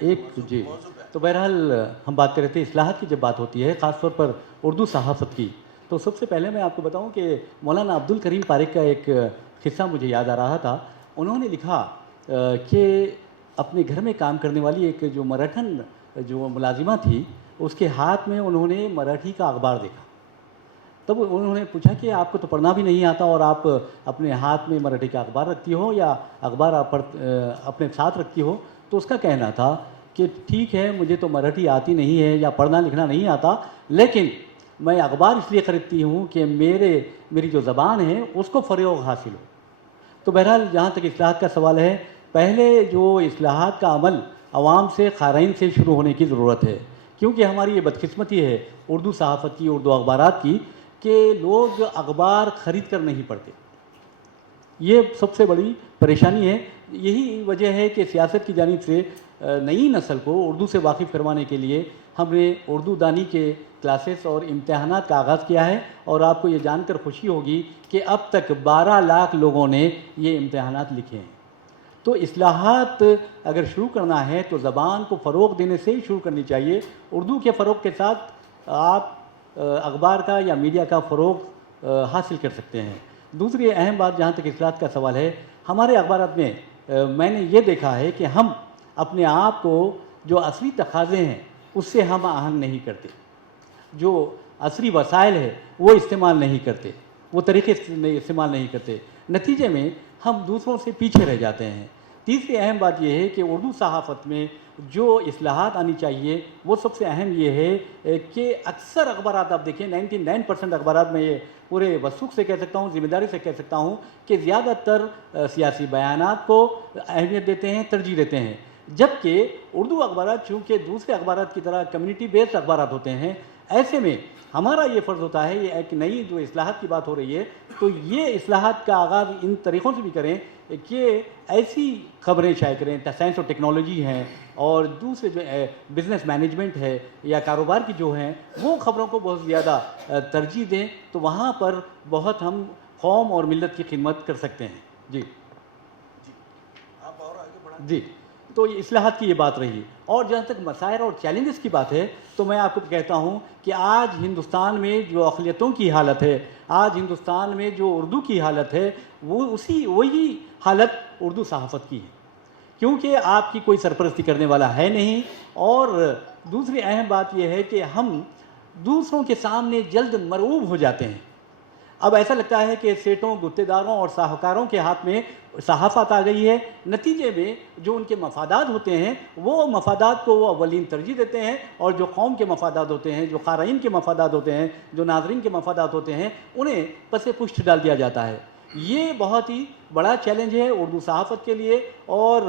ایک جی تو بہرحال ہم بات کر رہے تھے اصلاحات کی جب بات ہوتی ہے خاص طور پر اردو صحافت کی، تو سب سے پہلے میں آپ کو بتاؤں کہ مولانا عبد الکریم پاریک کا ایک قصہ مجھے یاد آ رہا تھا. انہوں نے لکھا کہ اپنے گھر میں کام کرنے والی ایک جو مراٹھن جو ملازمہ تھی اس کے ہاتھ میں انہوں نے مراٹھی کا اخبار دیکھا. تب انہوں نے پوچھا کہ آپ کو تو پڑھنا بھی نہیں آتا اور آپ اپنے ہاتھ میں مراٹھی کا اخبار رکھتی ہو یا اخبار آپ اپنے ساتھ رکھتی ہو؟ تو اس کا کہنا تھا کہ ٹھیک ہے مجھے تو مراٹھی آتی نہیں ہے یا پڑھنا لکھنا نہیں آتا، لیکن میں اخبار اس لیے خریدتی ہوں کہ میری جو زبان ہے اس کو فروغ حاصل ہو. تو بہرحال جہاں تک اصلاحات کا سوال ہے، پہلے جو اصلاحات کا عمل عوام سے قارئین سے شروع ہونے کی ضرورت ہے، کیونکہ ہماری یہ بدقسمتی ہے اردو صحافت کی، اردو اخبارات کی، کہ لوگ اخبار خرید کر نہیں پڑھتے. یہ سب سے بڑی پریشانی ہے. یہی وجہ ہے کہ سیاست کی جانب سے نئی نسل کو اردو سے واقف کروانے کے لیے ہم نے اردو دانی کے کلاسز اور امتحانات کا آغاز کیا ہے، اور آپ کو یہ جان کر خوشی ہوگی کہ اب تک 12 لاکھ لوگوں نے یہ امتحانات لکھے ہیں. تو اصلاحات اگر شروع کرنا ہے تو زبان کو فروغ دینے سے ہی شروع کرنی چاہیے. اردو کے فروغ کے ساتھ آپ اخبار کا یا میڈیا کا فروغ حاصل کر سکتے ہیں. دوسری اہم بات جہاں تک اصلاحات کا سوال ہے، ہمارے اخبارات میں میں نے یہ دیکھا ہے کہ ہم اپنے آپ کو جو عصری تقاضے ہیں اس سے ہم آہنگ نہیں کرتے، جو عصری وسائل ہے وہ استعمال نہیں کرتے، وہ طریقے استعمال نہیں کرتے، نتیجے میں ہم دوسروں سے پیچھے رہ جاتے ہیں. تیسری اہم بات یہ ہے کہ اردو صحافت میں جو اصلاحات آنی چاہیے وہ سب سے اہم یہ ہے کہ اکثر اخبارات آپ دیکھیں 99% اخبارات میں یہ پورے وثوق سے کہہ سکتا ہوں، ذمہ داری سے کہہ سکتا ہوں کہ زیادہ تر سیاسی بیانات کو اہمیت دیتے ہیں، ترجیح دیتے ہیں، جبکہ اردو اخبارات چونکہ دوسرے اخبارات کی طرح کمیونٹی بیسڈ اخبارات ہوتے ہیں. ایسے میں ہمارا یہ فرض ہوتا ہے، یہ ایک نئی جو اصلاحات کی بات ہو رہی ہے تو یہ اصلاحات کا آغاز ان طریقوں سے بھی کریں کہ ایسی خبریں شائع کریں، سائنس اور ٹیکنالوجی ہیں اور دوسرے جو بزنس مینجمنٹ ہے یا کاروبار کی جو ہیں وہ خبروں کو بہت زیادہ ترجیح دیں، تو وہاں پر بہت ہم قوم اور ملت کی خدمت کر سکتے ہیں. جی آپ اور آگے بڑھائیں. جی تو یہ اصلاحات کی یہ بات رہی. اور جہاں تک مسائل اور چیلنجز کی بات ہے تو میں آپ کو کہتا ہوں کہ آج ہندوستان میں جو اقلیتوں کی حالت ہے، آج ہندوستان میں جو اردو کی حالت ہے، وہی حالت اردو صحافت کی ہے، کیونکہ آپ کی کوئی سرپرستی کرنے والا ہے نہیں. اور دوسری اہم بات یہ ہے کہ ہم دوسروں کے سامنے جلد مرعوب ہو جاتے ہیں. اب ایسا لگتا ہے کہ سیٹوں، گتے داروں اور ساہوکاروں کے ہاتھ میں صحافت آ گئی ہے، نتیجے میں جو ان کے مفادات ہوتے ہیں وہ مفادات کو وہ اولین ترجیح دیتے ہیں، اور جو قوم کے مفادات ہوتے ہیں، جو قارئین کے مفادات ہوتے ہیں، جو ناظرین کے مفادات ہوتے ہیں، انہیں پس پشت ڈال دیا جاتا ہے. یہ بہت ہی بڑا چیلنج ہے اردو صحافت کے لیے اور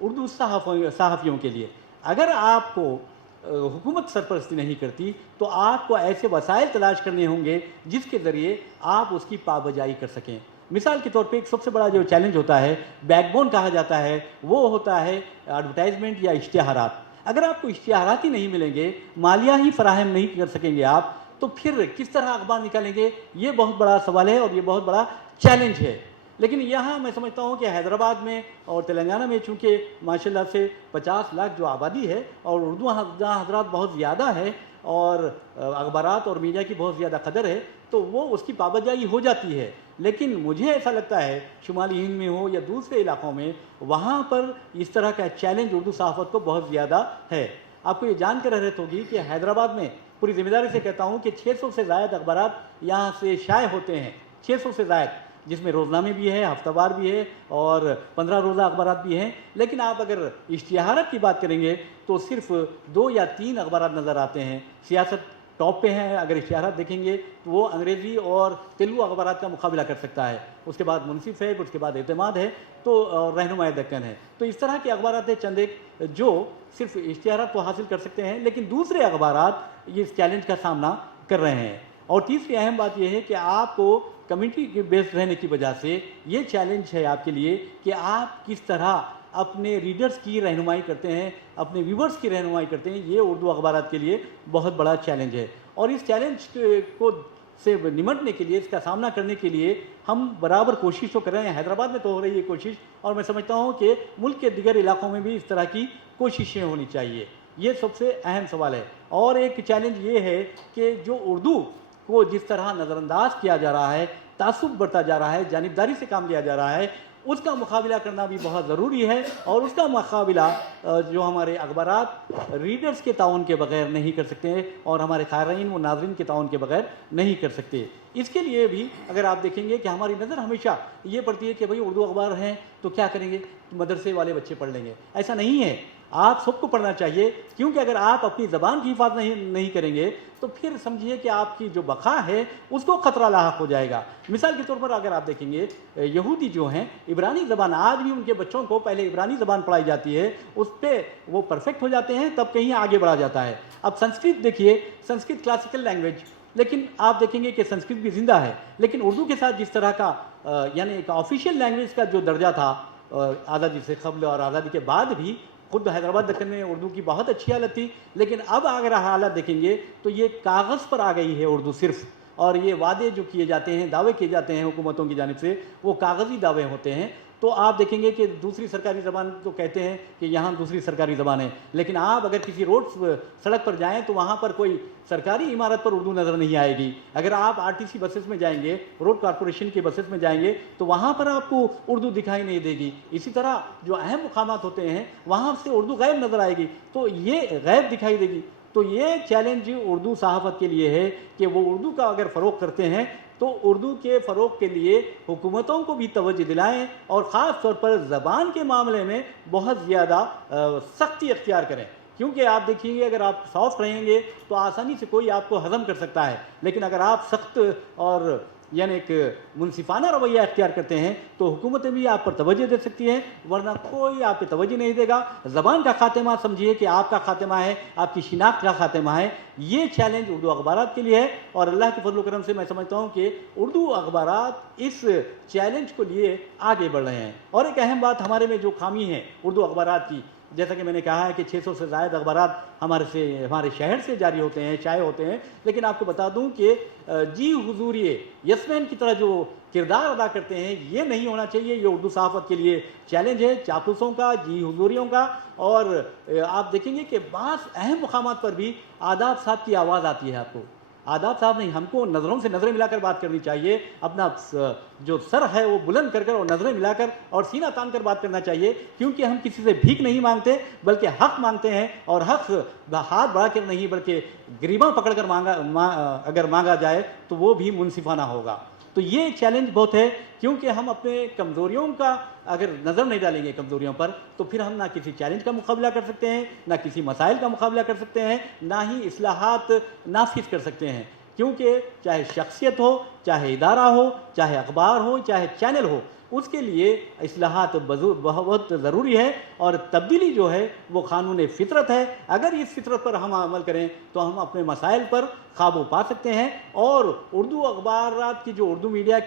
اردو صحافیوں کے لیے. اگر آپ کو حکومت سرپرستی نہیں کرتی تو آپ کو ایسے وسائل تلاش کرنے ہوں گے جس کے ذریعے آپ اس کی پابجائی کر سکیں. مثال کے طور پہ ایک سب سے بڑا جو چیلنج ہوتا ہے، بیک بون کہا جاتا ہے، وہ ہوتا ہے ایڈورٹائزمنٹ یا اشتہارات. اگر آپ کو اشتہارات ہی نہیں ملیں گے، مالیہ ہی فراہم نہیں کر سکیں گے آپ، تو پھر کس طرح اخبار نکالیں گے؟ یہ بہت بڑا سوال ہے اور یہ بہت بڑا چیلنج ہے. لیکن یہاں میں سمجھتا ہوں کہ حیدرآباد میں اور تلنگانہ میں چونکہ ماشاءاللہ سے 50 لاکھ جو آبادی ہے اور اردو حضرات بہت زیادہ ہے اور اخبارات اور میڈیا کی بہت زیادہ قدر ہے، تو وہ اس کی پابجائی ہو جاتی ہے. لیکن مجھے ایسا لگتا ہے شمالی ہند میں ہو یا دوسرے علاقوں میں، وہاں پر اس طرح کا چیلنج اردو صحافت کو بہت زیادہ ہے. آپ کو یہ جان کر حیرت ہوگی کہ حیدرآباد میں پوری ذمہ داری سے کہتا ہوں کہ 600 سے زائد اخبارات یہاں سے شائع ہوتے ہیں، 600 سے زائد، جس میں روزنامے بھی ہے، ہفتہ وار بھی ہے اور 15 روزہ اخبارات بھی ہیں. لیکن آپ اگر اشتہارات کی بات کریں گے تو صرف 2 یا 3 اخبارات نظر آتے ہیں. سیاست ٹاپ پہ ہیں، اگر اشتہارات دیکھیں گے تو وہ انگریزی اور تیلگو اخبارات کا مقابلہ کر سکتا ہے. اس کے بعد منصف ہے، اس کے بعد اعتماد ہے، تو رہنمائے دکن ہے. تو اس طرح کے اخبارات ہیں چند ایک جو صرف اشتہارات کو حاصل کر سکتے ہیں، لیکن دوسرے اخبارات یہ اس چیلنج کا سامنا کر رہے ہیں. اور تیسری اہم بات یہ ہے کہ آپ کو کمیونٹی کے بیس رہنے کی وجہ سے یہ چیلنج ہے آپ کے لیے کہ آپ کس طرح اپنے ریڈرز کی رہنمائی کرتے ہیں، اپنے ویورز کی رہنمائی کرتے ہیں. یہ اردو اخبارات کے لیے بہت بڑا چیلنج ہے. اور اس چیلنج کو سے نمٹنے کے لیے، اس کا سامنا کرنے کے لیے ہم برابر کوشش تو کر رہے ہیں، حیدرآباد میں تو ہو رہی ہے کوشش، اور میں سمجھتا ہوں کہ ملک کے دیگر علاقوں میں بھی اس طرح کی کوششیں ہونی چاہیے. یہ سب سے اہم سوال ہے. اور ایک چیلنج یہ ہے کہ جو اردو کو جس طرح نظر انداز کیا جا رہا ہے، تعصب بڑھتا جا رہا ہے، جانبداری سے کام لیا جا رہا ہے، اس کا مقابلہ کرنا بھی بہت ضروری ہے. اور اس کا مقابلہ جو ہمارے اخبارات ریڈرز کے تعاون کے بغیر نہیں کر سکتے ہیں، اور ہمارے قارئین و ناظرین کے تعاون کے بغیر نہیں کر سکتے. اس کے لیے بھی اگر آپ دیکھیں گے کہ ہماری نظر ہمیشہ یہ پڑتی ہے کہ بھئی اردو اخبار ہیں تو کیا کریں گے، مدرسے والے بچے پڑھ لیں گے. ایسا نہیں ہے، آپ سب کو پڑھنا چاہیے، کیونکہ اگر آپ اپنی زبان کی حفاظت نہیں کریں گے تو پھر سمجھیے کہ آپ کی جو بقا ہے اس کو خطرہ لاحق ہو جائے گا. مثال کے طور پر اگر آپ دیکھیں گے یہودی جو ہیں عبرانی زبان، آج بھی ان کے بچوں کو پہلے عبرانی زبان پڑھائی جاتی ہے، اس پہ وہ پرفیکٹ ہو جاتے ہیں، تب کہیں آگے بڑھا جاتا ہے. اب سنسکرت دیکھیے، سنسکرت کلاسیکل لینگویج، لیکن آپ دیکھیں گے کہ سنسکرت بھی زندہ ہے، لیکن اردو کے ساتھ جس طرح کا یعنی ایک آفیشیل لینگویج کا جو درجہ تھا آزادی سے قبل اور آزادی کے بعد بھی، خود حیدرآباد دکن میں اردو کی بہت اچھی حالت تھی، لیکن اب اگر حالت دیکھیں گے تو یہ کاغذ پر آ گئی ہے اردو صرف. اور یہ وعدے جو کیے جاتے ہیں، دعوے کیے جاتے ہیں حکومتوں کی جانب سے، وہ کاغذی دعوے ہوتے ہیں. تو آپ دیکھیں گے کہ دوسری سرکاری زبان تو کہتے ہیں کہ یہاں دوسری سرکاری زبان ہے، لیکن آپ اگر کسی روڈ سڑک پر جائیں تو وہاں پر کوئی سرکاری عمارت پر اردو نظر نہیں آئے گی. اگر آپ RTC بسز میں جائیں گے، روڈ کارپوریشن کے بسز میں جائیں گے تو وہاں پر آپ کو اردو دکھائی نہیں دے گی. اسی طرح جو اہم مقامات ہوتے ہیں وہاں سے اردو غائب نظر آئے گی، تو یہ غائب دکھائی دے گی. تو یہ چیلنج اردو صحافت کے لیے ہے کہ وہ اردو کا اگر فروغ کرتے ہیں تو اردو کے فروغ کے لیے حکومتوں کو بھی توجہ دلائیں، اور خاص طور پر زبان کے معاملے میں بہت زیادہ سختی اختیار کریں. کیونکہ آپ دیکھیں گے اگر آپ سافٹ رہیں گے تو آسانی سے کوئی آپ کو ہضم کر سکتا ہے، لیکن اگر آپ سخت اور یعنی ایک منصفانہ رویہ اختیار کرتے ہیں تو حکومتیں بھی آپ پر توجہ دے سکتی ہیں، ورنہ کوئی آپ پہ توجہ نہیں دے گا. زبان کا خاتمہ سمجھیے کہ آپ کا خاتمہ ہے، آپ کی شناخت کا خاتمہ ہے. یہ چیلنج اردو اخبارات کے لیے ہے، اور اللہ کے فضل و کرم سے میں سمجھتا ہوں کہ اردو اخبارات اس چیلنج کو لیے آگے بڑھ رہے ہیں. اور ایک اہم بات ہمارے میں جو خامی ہے اردو اخبارات کی، جیسا کہ میں نے کہا ہے کہ 600 سے زائد اخبارات ہمارے شہر سے جاری ہوتے ہیں، شائع ہوتے ہیں، لیکن آپ کو بتا دوں کہ جی حضوریے یسمین کی طرح جو کردار ادا کرتے ہیں یہ نہیں ہونا چاہیے. یہ اردو صحافت کے لیے چیلنج ہے، چاپلوسوں کا، جی حضوریوں کا. اور آپ دیکھیں گے کہ بعض اہم مقامات پر بھی آداب صاحب کی آواز آتی ہے. آپ کو آداب صاحب نہیں، ہم کو نظروں سے نظریں ملا کر بات کرنی چاہیے. اپنا جو سر ہے وہ بلند کر اور نظریں ملا کر اور سینہ تان کر بات کرنا چاہیے، کیونکہ ہم کسی سے بھیک نہیں مانگتے بلکہ حق مانگتے ہیں. اور حق ہاتھ بڑھا کر نہیں بلکہ گریباں پکڑ کر اگر مانگا جائے تو وہ بھی منصفانہ ہوگا. تو یہ چیلنج بہت ہے، کیونکہ ہم اپنے کمزوریوں کا اگر نظر نہیں ڈالیں گے کمزوریوں پر تو پھر ہم نہ کسی چیلنج کا مقابلہ کر سکتے ہیں، نہ کسی مسائل کا مقابلہ کر سکتے ہیں، نہ ہی اصلاحات نافذ کر سکتے ہیں. کیونکہ چاہے شخصیت ہو، چاہے ادارہ ہو، چاہے اخبار ہو، چاہے چینل ہو، اس کے لیے اصلاحات بہت ضروری ہے. اور تبدیلی جو ہے وہ قانون فطرت ہے. اگر اس فطرت پر ہم عمل کریں تو ہم اپنے مسائل پر قابو پا سکتے ہیں، اور اردو اخبارات کی جو اردو میڈیا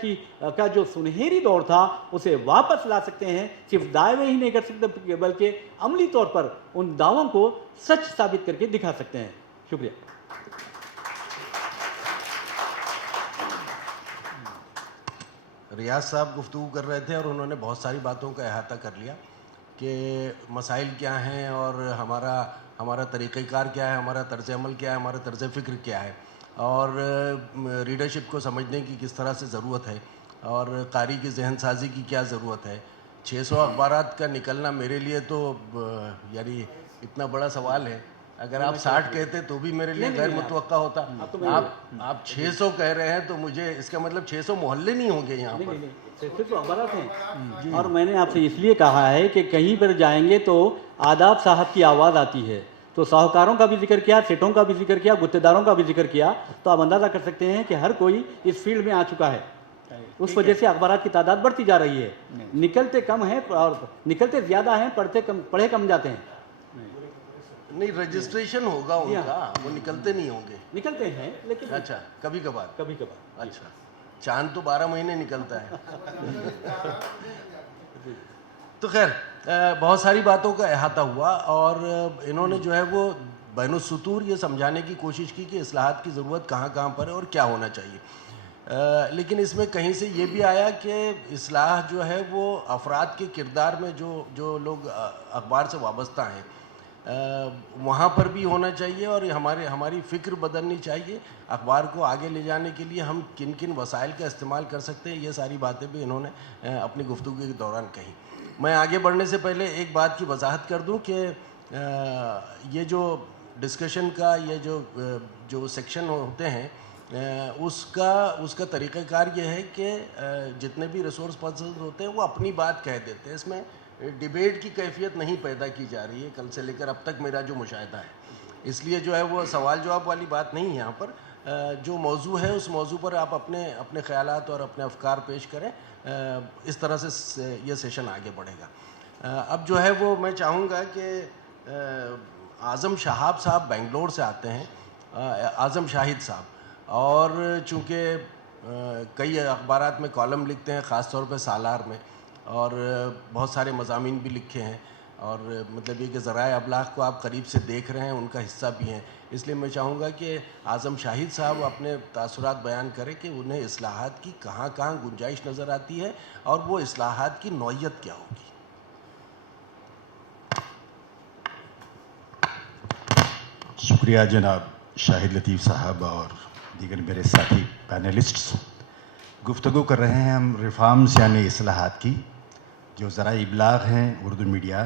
کا جو سنہری دور تھا اسے واپس لا سکتے ہیں. صرف دعوے ہی نہیں کر سکتے بلکہ عملی طور پر ان دعووں کو سچ ثابت کر کے دکھا سکتے ہیں. شکریہ. ریاض صاحب گفتگو کر رہے تھے اور انہوں نے بہت ساری باتوں کا احاطہ کر لیا کہ مسائل کیا ہیں اور ہمارا طریقہ کار کیا ہے، ہمارا طرز عمل کیا ہے، ہمارا طرز فکر کیا ہے، اور ریڈرشپ کو سمجھنے کی کس طرح سے ضرورت ہے، اور قاری کی ذہن سازی کی کیا ضرورت ہے. 600 اخبارات کا نکلنا میرے لیے تو یعنی اتنا بڑا سوال ہے. اگر آپ 60 کہتے تو بھی میرے لیے غیر متوقع ہوتا. آپ 600 کہہ رہے ہیں تو مجھے اس کا مطلب 600 محلے نہیں ہوں گے یہاں پر. صرف اخبارات ہیں. اور میں نے آپ سے اس لیے کہا ہے کہ کہیں پر جائیں گے تو آداب صاحب کی آواز آتی ہے. تو ساہوکاروں کا بھی ذکر کیا، سیٹوں کا بھی ذکر کیا، گتےداروں داروں کا بھی ذکر کیا، تو آپ اندازہ کر سکتے ہیں کہ ہر کوئی اس فیلڈ میں آ چکا ہے. اس وجہ سے اخبارات کی تعداد بڑھتی جا رہی ہے. نکلتے کم ہیں اور نکلتے زیادہ ہیں، پڑھے کم جاتے ہیں. نہیں، رجسٹریشن ہوگا ان کا، وہ نکلتے نہیں ہوں گے. نکلتے ہیں لیکن اچھا، کبھی کبھار. اچھا، چاند تو 12 مہینے نکلتا ہے. تو خیر بہت ساری باتوں کا احاطہ ہوا، اور انہوں نے جو ہے وہ بین السطور یہ سمجھانے کی کوشش کی کہ اصلاحات کی ضرورت کہاں کہاں پر ہے اور کیا ہونا چاہیے. لیکن اس میں کہیں سے یہ بھی آیا کہ اصلاح جو ہے وہ افراد کے کردار میں جو لوگ اخبار سے وابستہ ہیں وہاں پر بھی ہونا چاہیے، اور ہماری فکر بدلنی چاہیے اخبار کو آگے لے جانے کے لیے ہم کن کن وسائل کا استعمال کر سکتے ہیں. یہ ساری باتیں بھی انہوں نے اپنی گفتگو کے دوران کہیں. میں آگے بڑھنے سے پہلے ایک بات کی وضاحت کر دوں کہ یہ جو ڈسکشن کا یہ جو سیکشن ہوتے ہیں اس کا طریقہ کار یہ ہے کہ جتنے بھی ریسورس پرسنز ہوتے ہیں وہ اپنی بات کہہ دیتے ہیں. اس میں ڈیبیٹ کی کیفیت نہیں پیدا کی جا رہی ہے کل سے لے کر اب تک میرا جو مشاہدہ ہے. اس لیے جو ہے وہ سوال جواب والی بات نہیں ہے یہاں پر. جو موضوع ہے اس موضوع پر آپ اپنے خیالات اور اپنے افکار پیش کریں. اس طرح سے یہ سیشن آگے بڑھے گا. اب جو ہے وہ میں چاہوں گا کہ اعظم شہاب صاحب بنگلور سے آتے ہیں، اعظم شاہد صاحب، اور چونکہ کئی اخبارات میں کالم لکھتے ہیں، خاص طور پہ سالار میں، اور بہت سارے مضامین بھی لکھے ہیں، اور مطلب یہ کہ ذرائع ابلاغ کو آپ قریب سے دیکھ رہے ہیں، ان کا حصہ بھی ہیں. اس لیے میں چاہوں گا کہ اعظم شاہد صاحب اپنے تاثرات بیان کریں کہ انہیں اصلاحات کی کہاں کہاں گنجائش نظر آتی ہے اور وہ اصلاحات کی نوعیت کیا ہوگی. شکریہ جناب شاہد لطیف صاحب اور دیگر میرے ساتھی پینلسٹس. گفتگو کر رہے ہیں ہم ریفارمز یعنی اصلاحات کی. جو ذرائع ابلاغ ہیں اردو میڈیا،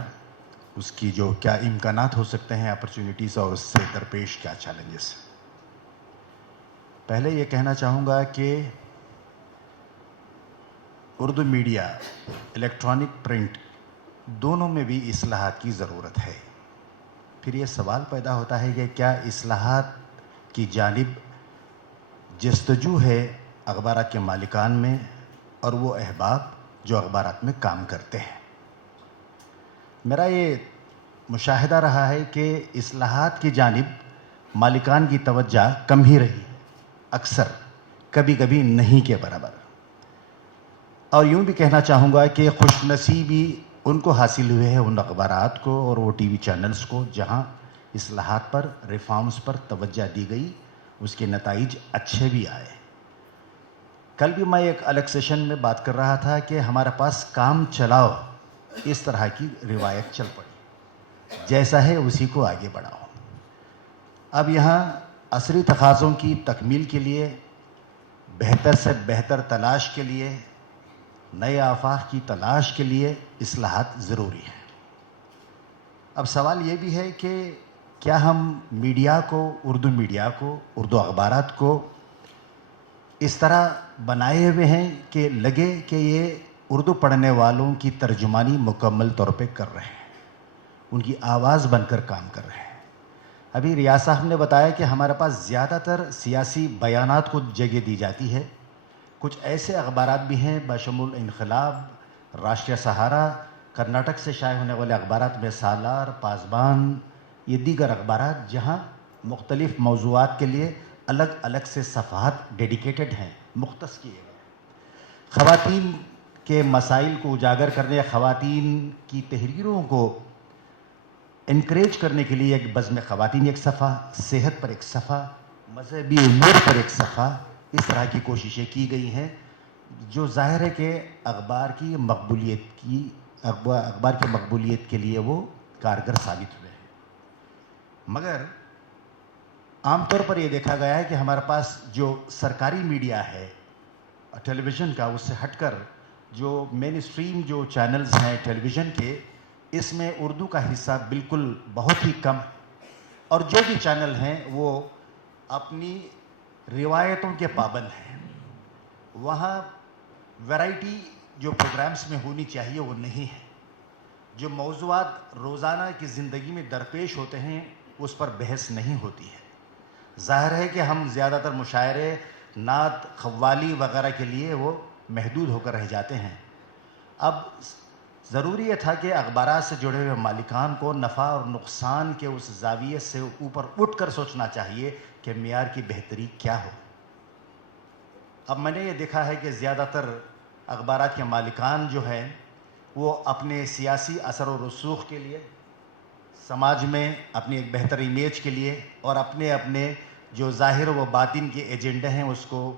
اس کی جو کیا امکانات ہو سکتے ہیں، اپرچونٹیز، اور اس سے درپیش کیا چیلنجز. پہلے یہ کہنا چاہوں گا کہ اردو میڈیا، الیکٹرانک پرنٹ، دونوں میں بھی اصلاحات کی ضرورت ہے. پھر یہ سوال پیدا ہوتا ہے کہ کیا اصلاحات کی جانب جستجو ہے اخبارات کے مالکان میں اور وہ احباب جو اخبارات میں کام کرتے ہیں. میرا یہ مشاہدہ رہا ہے کہ اصلاحات کی جانب مالکان کی توجہ کم ہی رہی، اکثر، کبھی کبھی نہیں کے برابر. اور یوں بھی کہنا چاہوں گا کہ خوش نصیبی ان کو حاصل ہوئے ہیں، ان اخبارات کو اور وہ ٹی وی چینلز کو جہاں اصلاحات پر، ریفارمز پر توجہ دی گئی، اس کے نتائج اچھے بھی آئے. کل بھی میں ایک الگ سیشن میں بات کر رہا تھا کہ ہمارے پاس کام چلاؤ اس طرح کی روایت چل پڑی، جیسا ہے اسی کو آگے بڑھاؤ. اب یہاں عصری تقاضوں کی تکمیل کے لیے، بہتر سے بہتر تلاش کے لیے، نئے آفاق کی تلاش کے لیے اصلاحات ضروری ہے. اب سوال یہ بھی ہے کہ کیا ہم میڈیا کو، اردو اخبارات کو اس طرح بنائے ہوئے ہیں کہ لگے کہ یہ اردو پڑھنے والوں کی ترجمانی مکمل طور پہ کر رہے ہیں، ان کی آواز بن کر کام کر رہے ہیں. ابھی ریاض صاحب نے بتایا کہ ہمارے پاس زیادہ تر سیاسی بیانات کو جگہ دی جاتی ہے. کچھ ایسے اخبارات بھی ہیں بشمول انقلاب، راشٹریہ سہارا، کرناٹک سے شائع ہونے والے اخبارات میں سالار، پاسبان، یہ دیگر اخبارات جہاں مختلف موضوعات کے لیے الگ الگ سے صفحات ڈیڈیکیٹڈ ہیں، مختص کیے گئے. خواتین کے مسائل کو اجاگر کرنے، خواتین کی تحریروں کو انکریج کرنے کے لیے ایک بزم خواتین ایک صفحہ، صحت پر ایک صفحہ، مذہبی امور پر ایک صفحہ، اس طرح کی کوششیں کی گئی ہیں جو ظاہر ہے کہ اخبار کی مقبولیت کے لیے وہ کارگر ثابت ہوئے ہیں. مگر عام طور پر یہ دیکھا گیا ہے کہ ہمارے پاس جو سرکاری میڈیا ہے ٹیلی ویژن کا، اس سے ہٹ کر جو مین اسٹریم جو چینلز ہیں ٹیلی ویژن کے، اس میں اردو کا حصہ بالکل بہت ہی کم ہے. اور جو بھی چینل ہیں وہ اپنی روایتوں کے پابند ہیں. وہاں ویرائٹی جو پروگرامز میں ہونی چاہیے وہ نہیں ہے. جو موضوعات روزانہ کی زندگی میں درپیش ہوتے ہیں اس پر بحث نہیں ہوتی ہے. ظاہر ہے کہ ہم زیادہ تر مشاعرے، نعت، قوالی وغیرہ کے لیے وہ محدود ہو کر رہ جاتے ہیں. اب ضروری یہ تھا کہ اخبارات سے جڑے ہوئے مالکان کو نفع اور نقصان کے اس زاویے سے اوپر اٹھ کر سوچنا چاہیے کہ معیار کی بہتری کیا ہو. اب میں نے یہ دیکھا ہے کہ زیادہ تر اخبارات کے مالکان جو ہیں وہ اپنے سیاسی اثر و رسوخ کے لیے، سماج میں اپنی ایک بہتر امیج کے لیے، اور اپنے جو ظاہر و باطن کے ایجنڈے ہیں اس کو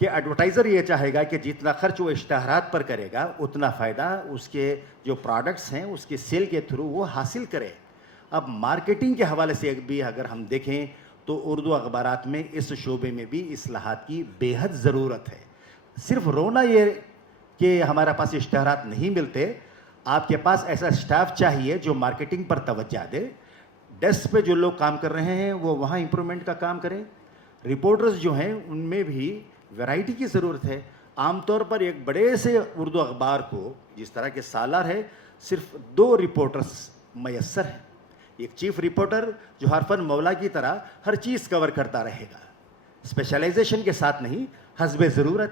کہ ایڈورٹائزر یہ چاہے گا کہ جتنا خرچ وہ اشتہارات پر کرے گا اتنا فائدہ اس کے جو پروڈکٹس ہیں اس کے سیل کے تھرو وہ حاصل کرے. اب مارکیٹنگ کے حوالے سے بھی اگر ہم دیکھیں تو اردو اخبارات میں اس شعبے میں بھی اصلاحات کی بے حد ضرورت ہے. صرف رونا یہ کہ ہمارے پاس اشتہارات نہیں ملتے, آپ کے پاس ایسا اسٹاف چاہیے جو مارکیٹنگ پر توجہ دے. ڈیسک پہ جو لوگ کام کر رہے ہیں وہ وہاں امپرومنٹ کا کام کریں. رپورٹرز جو ہیں ان میں بھی ویرائٹی کی ضرورت ہے. عام طور پر ایک بڑے سے اردو اخبار کو جس طرح کے سالار ہے صرف 2 رپورٹرز میسر ہیں. ایک چیف رپورٹر جو حرفن مولا کی طرح ہر چیز کور کرتا رہے گا, اسپیشلائزیشن کے ساتھ نہیں, حسب ضرورت.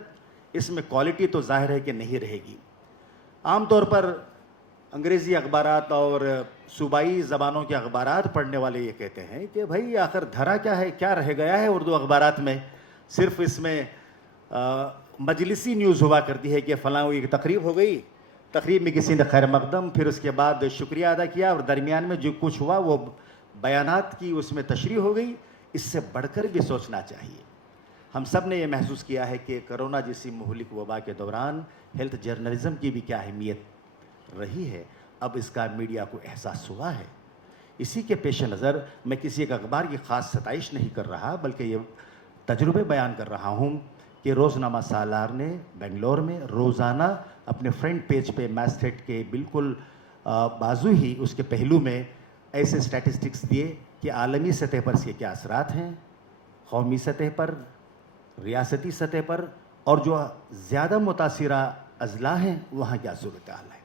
اس میں کوالٹی تو ظاہر ہے کہ نہیں رہے گی. عام طور پر انگریزی اخبارات اور صوبائی زبانوں کے اخبارات پڑھنے والے یہ کہتے ہیں کہ بھائی آخر دھرا کیا ہے, کیا رہ گیا ہے اردو اخبارات میں. صرف اس میں مجلسی نیوز ہوا کرتی ہے کہ فلاں ایک تقریب ہو گئی, تقریب میں کسی نے خیر مقدم, پھر اس کے بعد شکریہ ادا کیا اور درمیان میں جو کچھ ہوا وہ بیانات کی اس میں تشریح ہو گئی. اس سے بڑھ کر بھی سوچنا چاہیے. ہم سب نے یہ محسوس کیا ہے کہ کرونا جیسی مہلک وبا کے دوران ہیلتھ جرنلزم کی بھی کیا اہمیت رہی ہے. اب اس کا میڈیا کو احساس ہوا ہے. اسی کے پیش نظر میں کسی ایک اخبار کی خاص ستائش نہیں کر رہا بلکہ یہ تجربے بیان کر رہا ہوں کہ روزنامہ سالار نے بنگلور میں روزانہ اپنے فرنٹ پیج پہ میسٹھیٹ کے بالکل بازو ہی اس کے پہلو میں ایسے اسٹیٹسٹکس دیے کہ عالمی سطح پر اس کے کیا اثرات ہیں, قومی سطح پر, ریاستی سطح پر, اور جو زیادہ متاثرہ اضلاع ہیں وہاں کیا صورتحال ہے.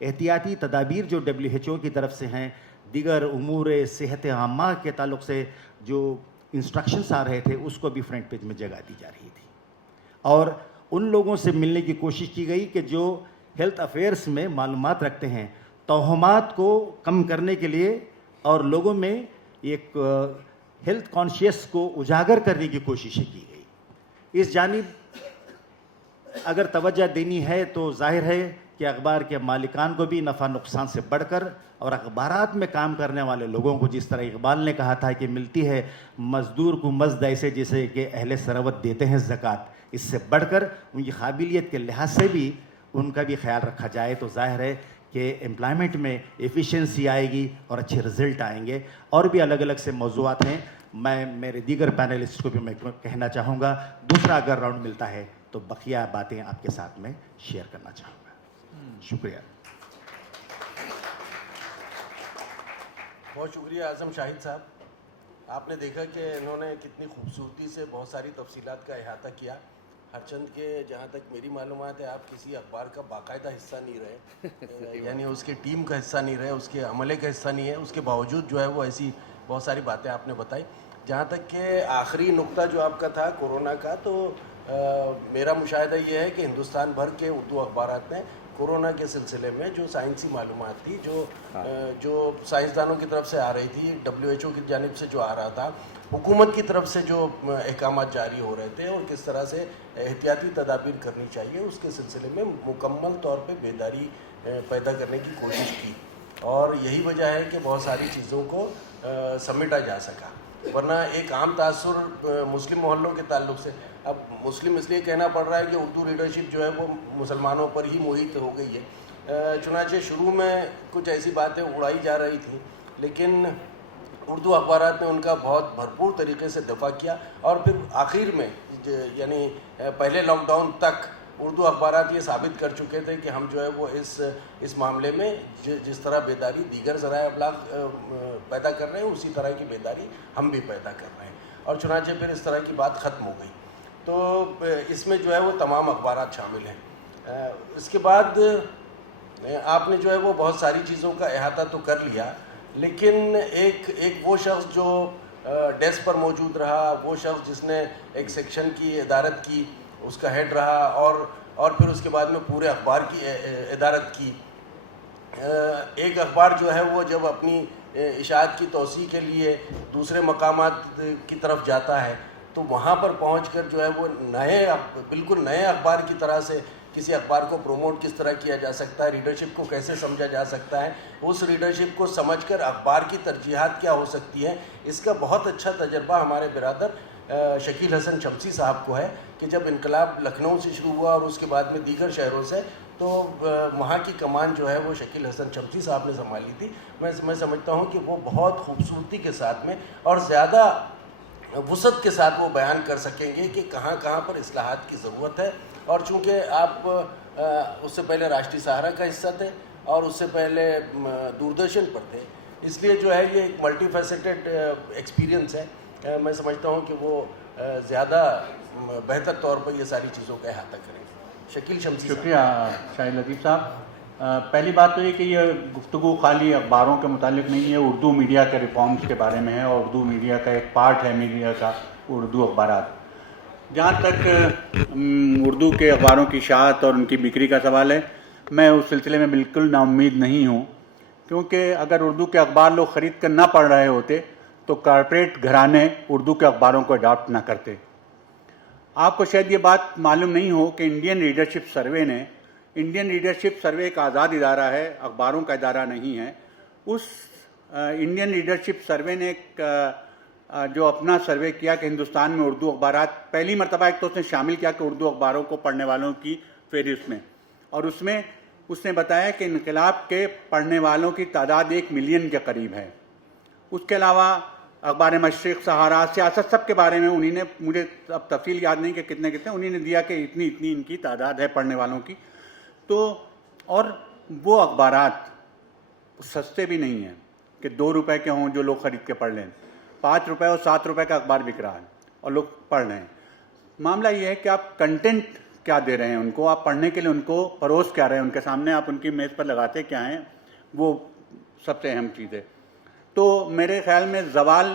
احتیاطی تدابیر جو WHO کی طرف سے ہیں, دیگر امور صحت عامہ کے تعلق سے جو انسٹرکشنس آ رہے تھے اس کو بھی فرنٹ پیج میں جگہ دی جا رہی تھی. اور ان لوگوں سے ملنے کی کوشش کی گئی کہ جو ہیلتھ افیئرس میں معلومات رکھتے ہیں, توہمات کو کم کرنے کے لیے اور لوگوں میں ایک ہیلتھ کانشیس کو اجاگر کرنے کی کوششیں کی گئی. اس جانب اگر توجہ دینی ہے تو ظاہر ہے کہ اخبار کے مالکان کو بھی نفع نقصان سے بڑھ کر اور اخبارات میں کام کرنے والے لوگوں کو, جس طرح اقبال نے کہا تھا کہ ملتی ہے مزدور کو مزد ایسے جیسے کہ اہل ثروت دیتے ہیں زکوٰۃ, اس سے بڑھ کر ان کی قابلیت کے لحاظ سے بھی ان کا بھی خیال رکھا جائے تو ظاہر ہے کہ امپلائمنٹ میں ایفیشنسی آئے گی اور اچھے رزلٹ آئیں گے. اور بھی الگ الگ سے موضوعات ہیں. میں میرے دیگر پینلسٹ کو بھی میں کہنا چاہوں گا, دوسرا اگر راؤنڈ ملتا ہے تو بقیہ باتیں آپ کے ساتھ میں شیئر کرنا چاہوں گا. شکریہ. بہت شکریہ اعظم شاہد صاحب. آپ نے دیکھا کہ انہوں نے کتنی خوبصورتی سے بہت ساری تفصیلات کا احاطہ کیا. ہرچند کہ جہاں تک میری معلومات ہے آپ کسی اخبار کا باقاعدہ حصہ نہیں رہے, یعنی اس کے ٹیم کا حصہ نہیں رہے, اس کے عملے کا حصہ نہیں ہے. اس کے باوجود جو ہے وہ ایسی بہت ساری باتیں آپ نے بتائی. جہاں تک کہ آخری نقطہ جو آپ کا تھا کورونا کا, تو میرا مشاہدہ یہ ہے کہ ہندوستان بھر کے اردو اخبارات نے کورونا کے سلسلے میں جو سائنسی معلومات تھی, جو سائنسدانوں کی طرف سے آ رہی تھی, WHO کی جانب سے جو آ رہا تھا, حکومت کی طرف سے جو احکامات جاری ہو رہے تھے اور کس طرح سے احتیاطی تدابیر کرنی چاہیے, اس کے سلسلے میں مکمل طور پہ بیداری پیدا کرنے کی کوشش کی. اور یہی وجہ ہے کہ بہت ساری چیزوں کو سمیٹا جا سکا. ورنہ ایک عام تاثر مسلم محلوں کے تعلق سے, اب مسلم اس لیے کہنا پڑ رہا ہے کہ اردو ریڈرشپ جو ہے وہ مسلمانوں پر ہی محیط ہو گئی ہے. چنانچہ شروع میں کچھ ایسی باتیں اڑائی جا رہی تھیں, لیکن اردو اخبارات نے ان کا بہت بھرپور طریقے سے دفاع کیا. اور پھر آخر میں یعنی پہلے لاک ڈاؤن تک اردو اخبارات یہ ثابت کر چکے تھے کہ ہم جو ہے وہ اس معاملے میں جس طرح بیداری دیگر ذرائع ابلاغ پیدا کر رہے ہیں اسی طرح کی بیداری ہم بھی پیدا کر رہے ہیں. اور چنانچہ پھر اس طرح کی بات ختم ہو گئی. تو اس میں جو ہے وہ تمام اخبارات شامل ہیں. اس کے بعد آپ نے جو ہے وہ بہت ساری چیزوں کا احاطہ تو کر لیا, لیکن ایک وہ شخص جو ڈیسک پر موجود رہا, وہ شخص جس نے ایک سیکشن کی ادارت کی, اس کا ہیڈ رہا, اور پھر اس کے بعد میں پورے اخبار کی ادارت کی. ایک اخبار جو ہے وہ جب اپنی اشاعت کی توسیع کے لیے دوسرے مقامات کی طرف جاتا ہے تو وہاں پر پہنچ کر جو ہے وہ بالکل نئے اخبار کی طرح سے کسی اخبار کو پروموٹ کس طرح کیا جا سکتا ہے, ریڈرشپ کو کیسے سمجھا جا سکتا ہے, اس ریڈرشپ کو سمجھ کر اخبار کی ترجیحات کیا ہو سکتی ہیں, اس کا بہت اچھا تجربہ ہمارے برادر شکیل حسن شمسی صاحب کو ہے کہ جب انقلاب لکھنؤ سے شروع ہوا اور اس کے بعد میں دیگر شہروں سے، تو وہاں کی کمان جو ہے وہ شکیل حسن شمسی صاحب نے سنبھالی تھی. میں سمجھتا ہوں کہ وہ بہت خوبصورتی کے ساتھ میں اور زیادہ وسعت کے ساتھ وہ بیان کر سکیں گے کہ کہاں کہاں پر اصلاحات کی ضرورت ہے. اور چونکہ آپ اس سے پہلے راشٹری سہارا کا حصہ تھے اور اس سے پہلے دوردرشن پر تھے، اس لیے جو ہے یہ ایک ملٹی فیسیٹڈ ایکسپیرینس ہے. میں سمجھتا ہوں کہ وہ زیادہ بہتر طور پر یہ ساری چیزوں کا احاطہ کریں. شکیل شمسی. شکریہ شاہد لطیف صاحب. پہلی بات تو یہ کہ یہ گفتگو خالی اخباروں کے متعلق نہیں ہے، اردو میڈیا کے ریفارمز کے بارے میں ہے، اور اردو میڈیا کا ایک پارٹ ہے میڈیا کا اردو اخبارات. جہاں تک اردو کے اخباروں کی اشاعت اور ان کی بکری کا سوال ہے، میں اس سلسلے میں بالکل نا امید نہیں ہوں، کیونکہ اگر اردو کے اخبار لوگ خرید کر نہ پڑھ رہے ہوتے تو کارپوریٹ گھرانے اردو کے اخباروں کو اڈاپٹ نہ کرتے. آپ کو شاید یہ بات معلوم نہیں ہو کہ انڈین لیڈرشپ سروے ایک آزاد ادارہ ہے، اخباروں کا ادارہ نہیں ہے. اس انڈین لیڈرشپ سروے نے ایک جو اپنا سروے کیا کہ ہندوستان میں اردو اخبارات، پہلی مرتبہ ایک تو اس نے شامل کیا کہ اردو اخباروں کو پڑھنے والوں کی فہرست میں، اور اس میں اس نے بتایا کہ انقلاب کے پڑھنے والوں کی تعداد 1 ملین کے قریب ہے. اس کے علاوہ اخبار مشرق، سہارا، سیاست، سب کے بارے میں انہی نے، مجھے اب تفصیل یاد نہیں کہ کتنے انہی نے دیا کہ اتنی ان کی تعداد ہے پڑھنے والوں کی. تو اور وہ اخبارات سستے بھی نہیں ہیں کہ 2 روپے کے ہوں جو لوگ خرید کے پڑھ لیں. 5 روپے اور 7 روپے کا اخبار بک رہا ہے اور لوگ پڑھ رہے ہیں. معاملہ یہ ہے کہ آپ کنٹینٹ کیا دے رہے ہیں ان کو، آپ پڑھنے کے لیے ان کو پروس کیا رہے ہیں ان کے سامنے، آپ ان کی میز پر لگاتے کیا ہیں، وہ سب سے اہم چیز ہے. تو میرے خیال میں زوال،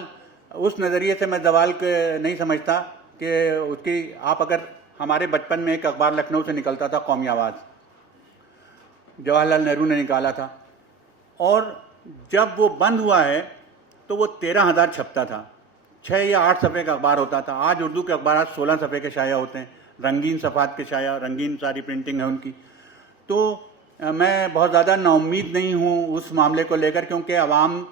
اس نظریے سے میں زوال نہیں سمجھتا کہ اس کی، آپ اگر، ہمارے بچپن میں ایک اخبار لکھنؤ سے نکلتا تھا قومی آواز، جواہر لال نہرو نے نکالا تھا، اور جب وہ بند ہوا ہے تو وہ 13,000 چھپتا تھا، 6 یا 8 صفحے کا اخبار ہوتا تھا. آج اردو کے اخبارات 16 صفحے کے شائع ہوتے ہیں، رنگین صفحات کے شائع، رنگین ساری پرنٹنگ ہے ان کی. تو میں بہت زیادہ نا امید نہیں ہوں اس معاملے کو لے کر، کیونکہ عوام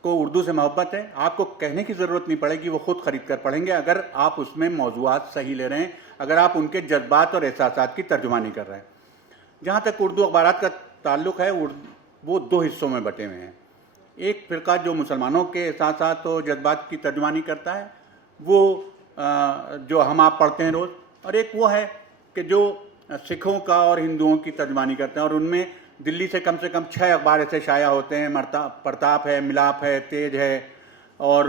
کو اردو سے محبت ہے. آپ کو کہنے کی ضرورت نہیں پڑے گی، وہ خود خرید کر پڑھیں گے اگر آپ اس میں موضوعات صحیح لے رہے ہیں، اگر آپ ان کے جذبات اور احساسات کی ترجمانی کر رہے ہیں. جہاں تک اردو اخبارات کا تعلق ہے، وہ 2 حصوں میں بٹے ہوئے ہیں. ایک فرقہ جو مسلمانوں کے احساسات اور جذبات کی ترجمانی کرتا ہے، وہ جو ہم آپ پڑھتے ہیں روز، اور ایک وہ ہے کہ جو سکھوں کا اور ہندوؤں کی ترجمانی کرتے ہیں. اور ان میں دلی سے کم 6 اخبار ایسے شائع ہوتے ہیں، پرتاپ ہے، ملاپ ہے، تیج ہے، اور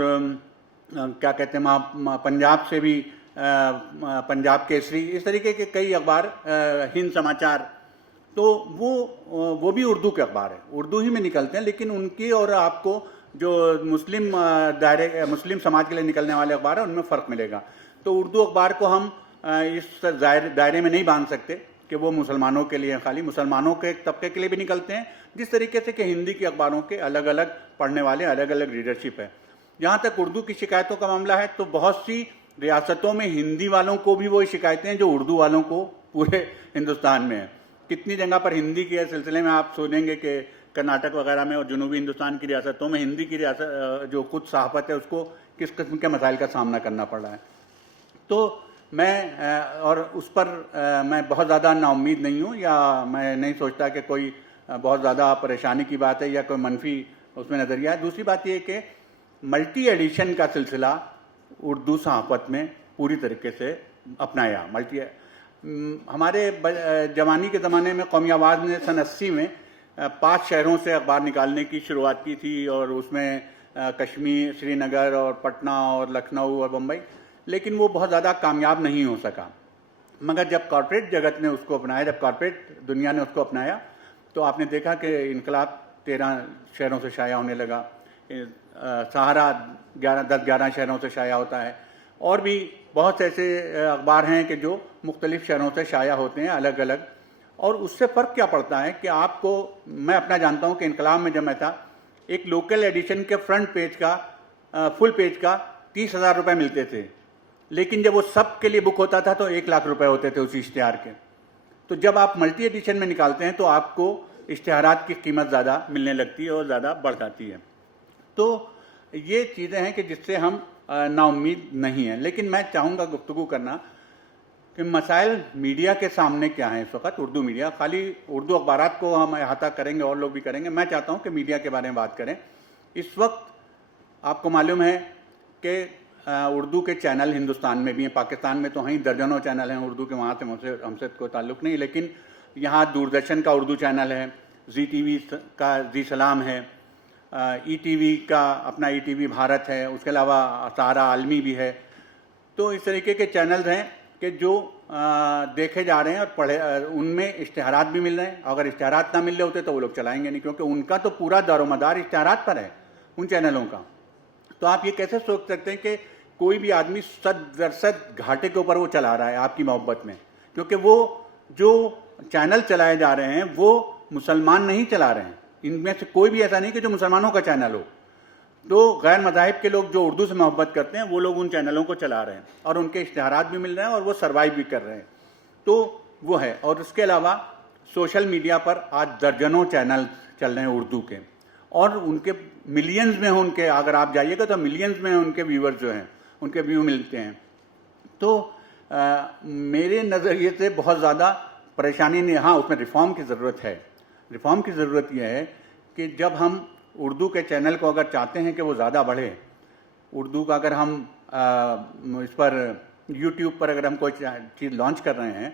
کیا کہتے ہیں پنجاب سے بھی پنجاب کیسری، اس طریقے کے کئی اخبار، ہند سماچار. تو وہ بھی اردو کے اخبار ہیں، اردو ہی میں نکلتے ہیں، لیکن ان کی اور آپ کو جو مسلم سماج کے لیے نکلنے والے اخبار ہیں ان میں فرق ملے گا. تو اردو اخبار کو ہم اس دائرے میں نہیں باندھ سکتے کہ وہ مسلمانوں کے لیے، خالی مسلمانوں کے ایک طبقے کے لیے بھی نکلتے ہیں، جس طریقے سے کہ ہندی کے اخباروں کے الگ الگ پڑھنے والے الگ الگ ریڈرشپ ہے. جہاں تک اردو کی شکایتوں کا معاملہ ہے، تو بہت سی ریاستوں میں ہندی والوں کو بھی وہی شکایتیں ہیں جو اردو والوں کو پورے ہندوستان میں ہیں. کتنی جگہ پر ہندی کے سلسلے میں آپ سنیں گے کہ کرناٹک وغیرہ میں اور جنوبی ہندوستان کی ریاستوں میں ہندی کی جو خود صحافت ہے اس کو کس قسم کے مسائل کا سامنا کرنا پڑ رہا ہے. تو میں اور اس پر میں بہت زیادہ نا امید نہیں ہوں، یا میں نہیں سوچتا کہ کوئی بہت زیادہ پریشانی کی بات ہے یا کوئی منفی اس میں نظریہ ہے. دوسری بات یہ کہ ملٹی ایڈیشن کا سلسلہ اردو صحافت میں پوری طریقے سے اپنایا. ہمارے جوانی کے زمانے میں قومی آواز نے سن 80 میں 5 شہروں سے اخبار نکالنے کی شروعات کی تھی، اور اس میں کشمیر، سری نگر اور پٹنہ اور لکھنؤ اور بمبئی، لیکن وہ بہت زیادہ کامیاب نہیں ہو سکا. مگر جب کارپوریٹ جگت نے اس کو اپنایا، جب کارپوریٹ دنیا نے اس کو اپنایا، تو آپ نے دیکھا کہ انقلاب 13 شہروں سے شائع ہونے لگا، سہارا 10-11 شہروں سے شائع ہوتا ہے، اور بھی بہت سے ایسے اخبار ہیں کہ جو مختلف شہروں سے شائع ہوتے ہیں الگ الگ. اور اس سے فرق کیا پڑتا ہے کہ آپ کو، میں اپنا جانتا ہوں کہ انقلاب میں جب میں تھا، ایک لوکل ایڈیشن کے فرنٹ پیج کا، فل پیج کا 30,000 روپے ملتے تھے، لیکن جب وہ سب کے لیے بک ہوتا تھا تو 1,00,000 روپے ہوتے تھے اسی اشتہار کے. تو جب آپ ملٹی ایڈیشن میں نکالتے ہیں تو آپ کو اشتہارات کی قیمت زیادہ ملنے لگتی ہے اور زیادہ بڑھ جاتی ہے. تو یہ چیزیں ہیں کہ جس سے ہم نا امید نہیں ہیں. لیکن میں چاہوں گا گفتگو کرنا کہ مسائل میڈیا کے سامنے کیا ہیں اس وقت. اردو میڈیا، خالی اردو اخبارات کو ہم احاطہ کریں گے، اور لوگ بھی کریں گے. میں چاہتا ہوں کہ میڈیا کے بارے میں بات کریں. اس وقت آپ کو معلوم ہے کہ اردو کے چینل ہندوستان میں بھی ہیں، پاکستان میں تو ہیں درجنوں چینل ہیں اردو کے، وہاں سے ہم سے کوئی تعلق نہیں. لیکن یہاں دوردرشن کا اردو چینل ہے، زی ٹی وی کا زی سلام ہے، ای ٹی وی کا اپنا ای ٹی وی بھارت ہے، اس کے علاوہ سہارا عالمی بھی ہے. تو اس طریقے کے چینلز ہیں کہ جو دیکھے جا رہے ہیں اور ان میں اشتہارات بھی مل رہے ہیں. اگر اشتہارات نہ مل رہے ہوتے تو وہ لوگ چلائیں گے نہیں، کیونکہ ان کا تو پورا دار و مدار اشتہارات پر ہے ان چینلوں کا. تو آپ یہ کیسے سوچ سکتے ہیں کہ کوئی بھی آدمی 100% گھاٹے کے اوپر وہ چلا رہا ہے آپ کی محبت میں؟ کیونکہ وہ جو چینل چلائے جا رہے ہیں وہ مسلمان نہیں چلا رہے ہیں. ان میں سے کوئی بھی ایسا نہیں کہ جو مسلمانوں کا چینل ہو. تو غیر مذاہب کے لوگ جو اردو سے محبت کرتے ہیں وہ لوگ ان چینلوں کو چلا رہے ہیں، اور ان کے اشتہارات بھی مل رہے ہیں اور وہ سروائیو بھی کر رہے ہیں. تو وہ ہے. اور اس کے علاوہ سوشل میڈیا پر آج درجنوں چینل چل رہے ہیں اردو کے، اور ان کے ملینز میں ان کے، اگر آپ جائیے گا تو ملینز میں ان کے ویورز جو ہیں، ان کے ویو ملتے ہیں. تو میرے نظریے سے بہت زیادہ پریشانی نہیں. ہاں، اس میں ریفارم کی ضرورت ہے. ریفارم کی ضرورت یہ ہے کہ جب ہم اردو کے چینل کو اگر چاہتے ہیں کہ وہ زیادہ بڑھے، اردو کا اگر ہم اس پر یوٹیوب پر اگر ہم کوئی چیز لانچ کر رہے ہیں،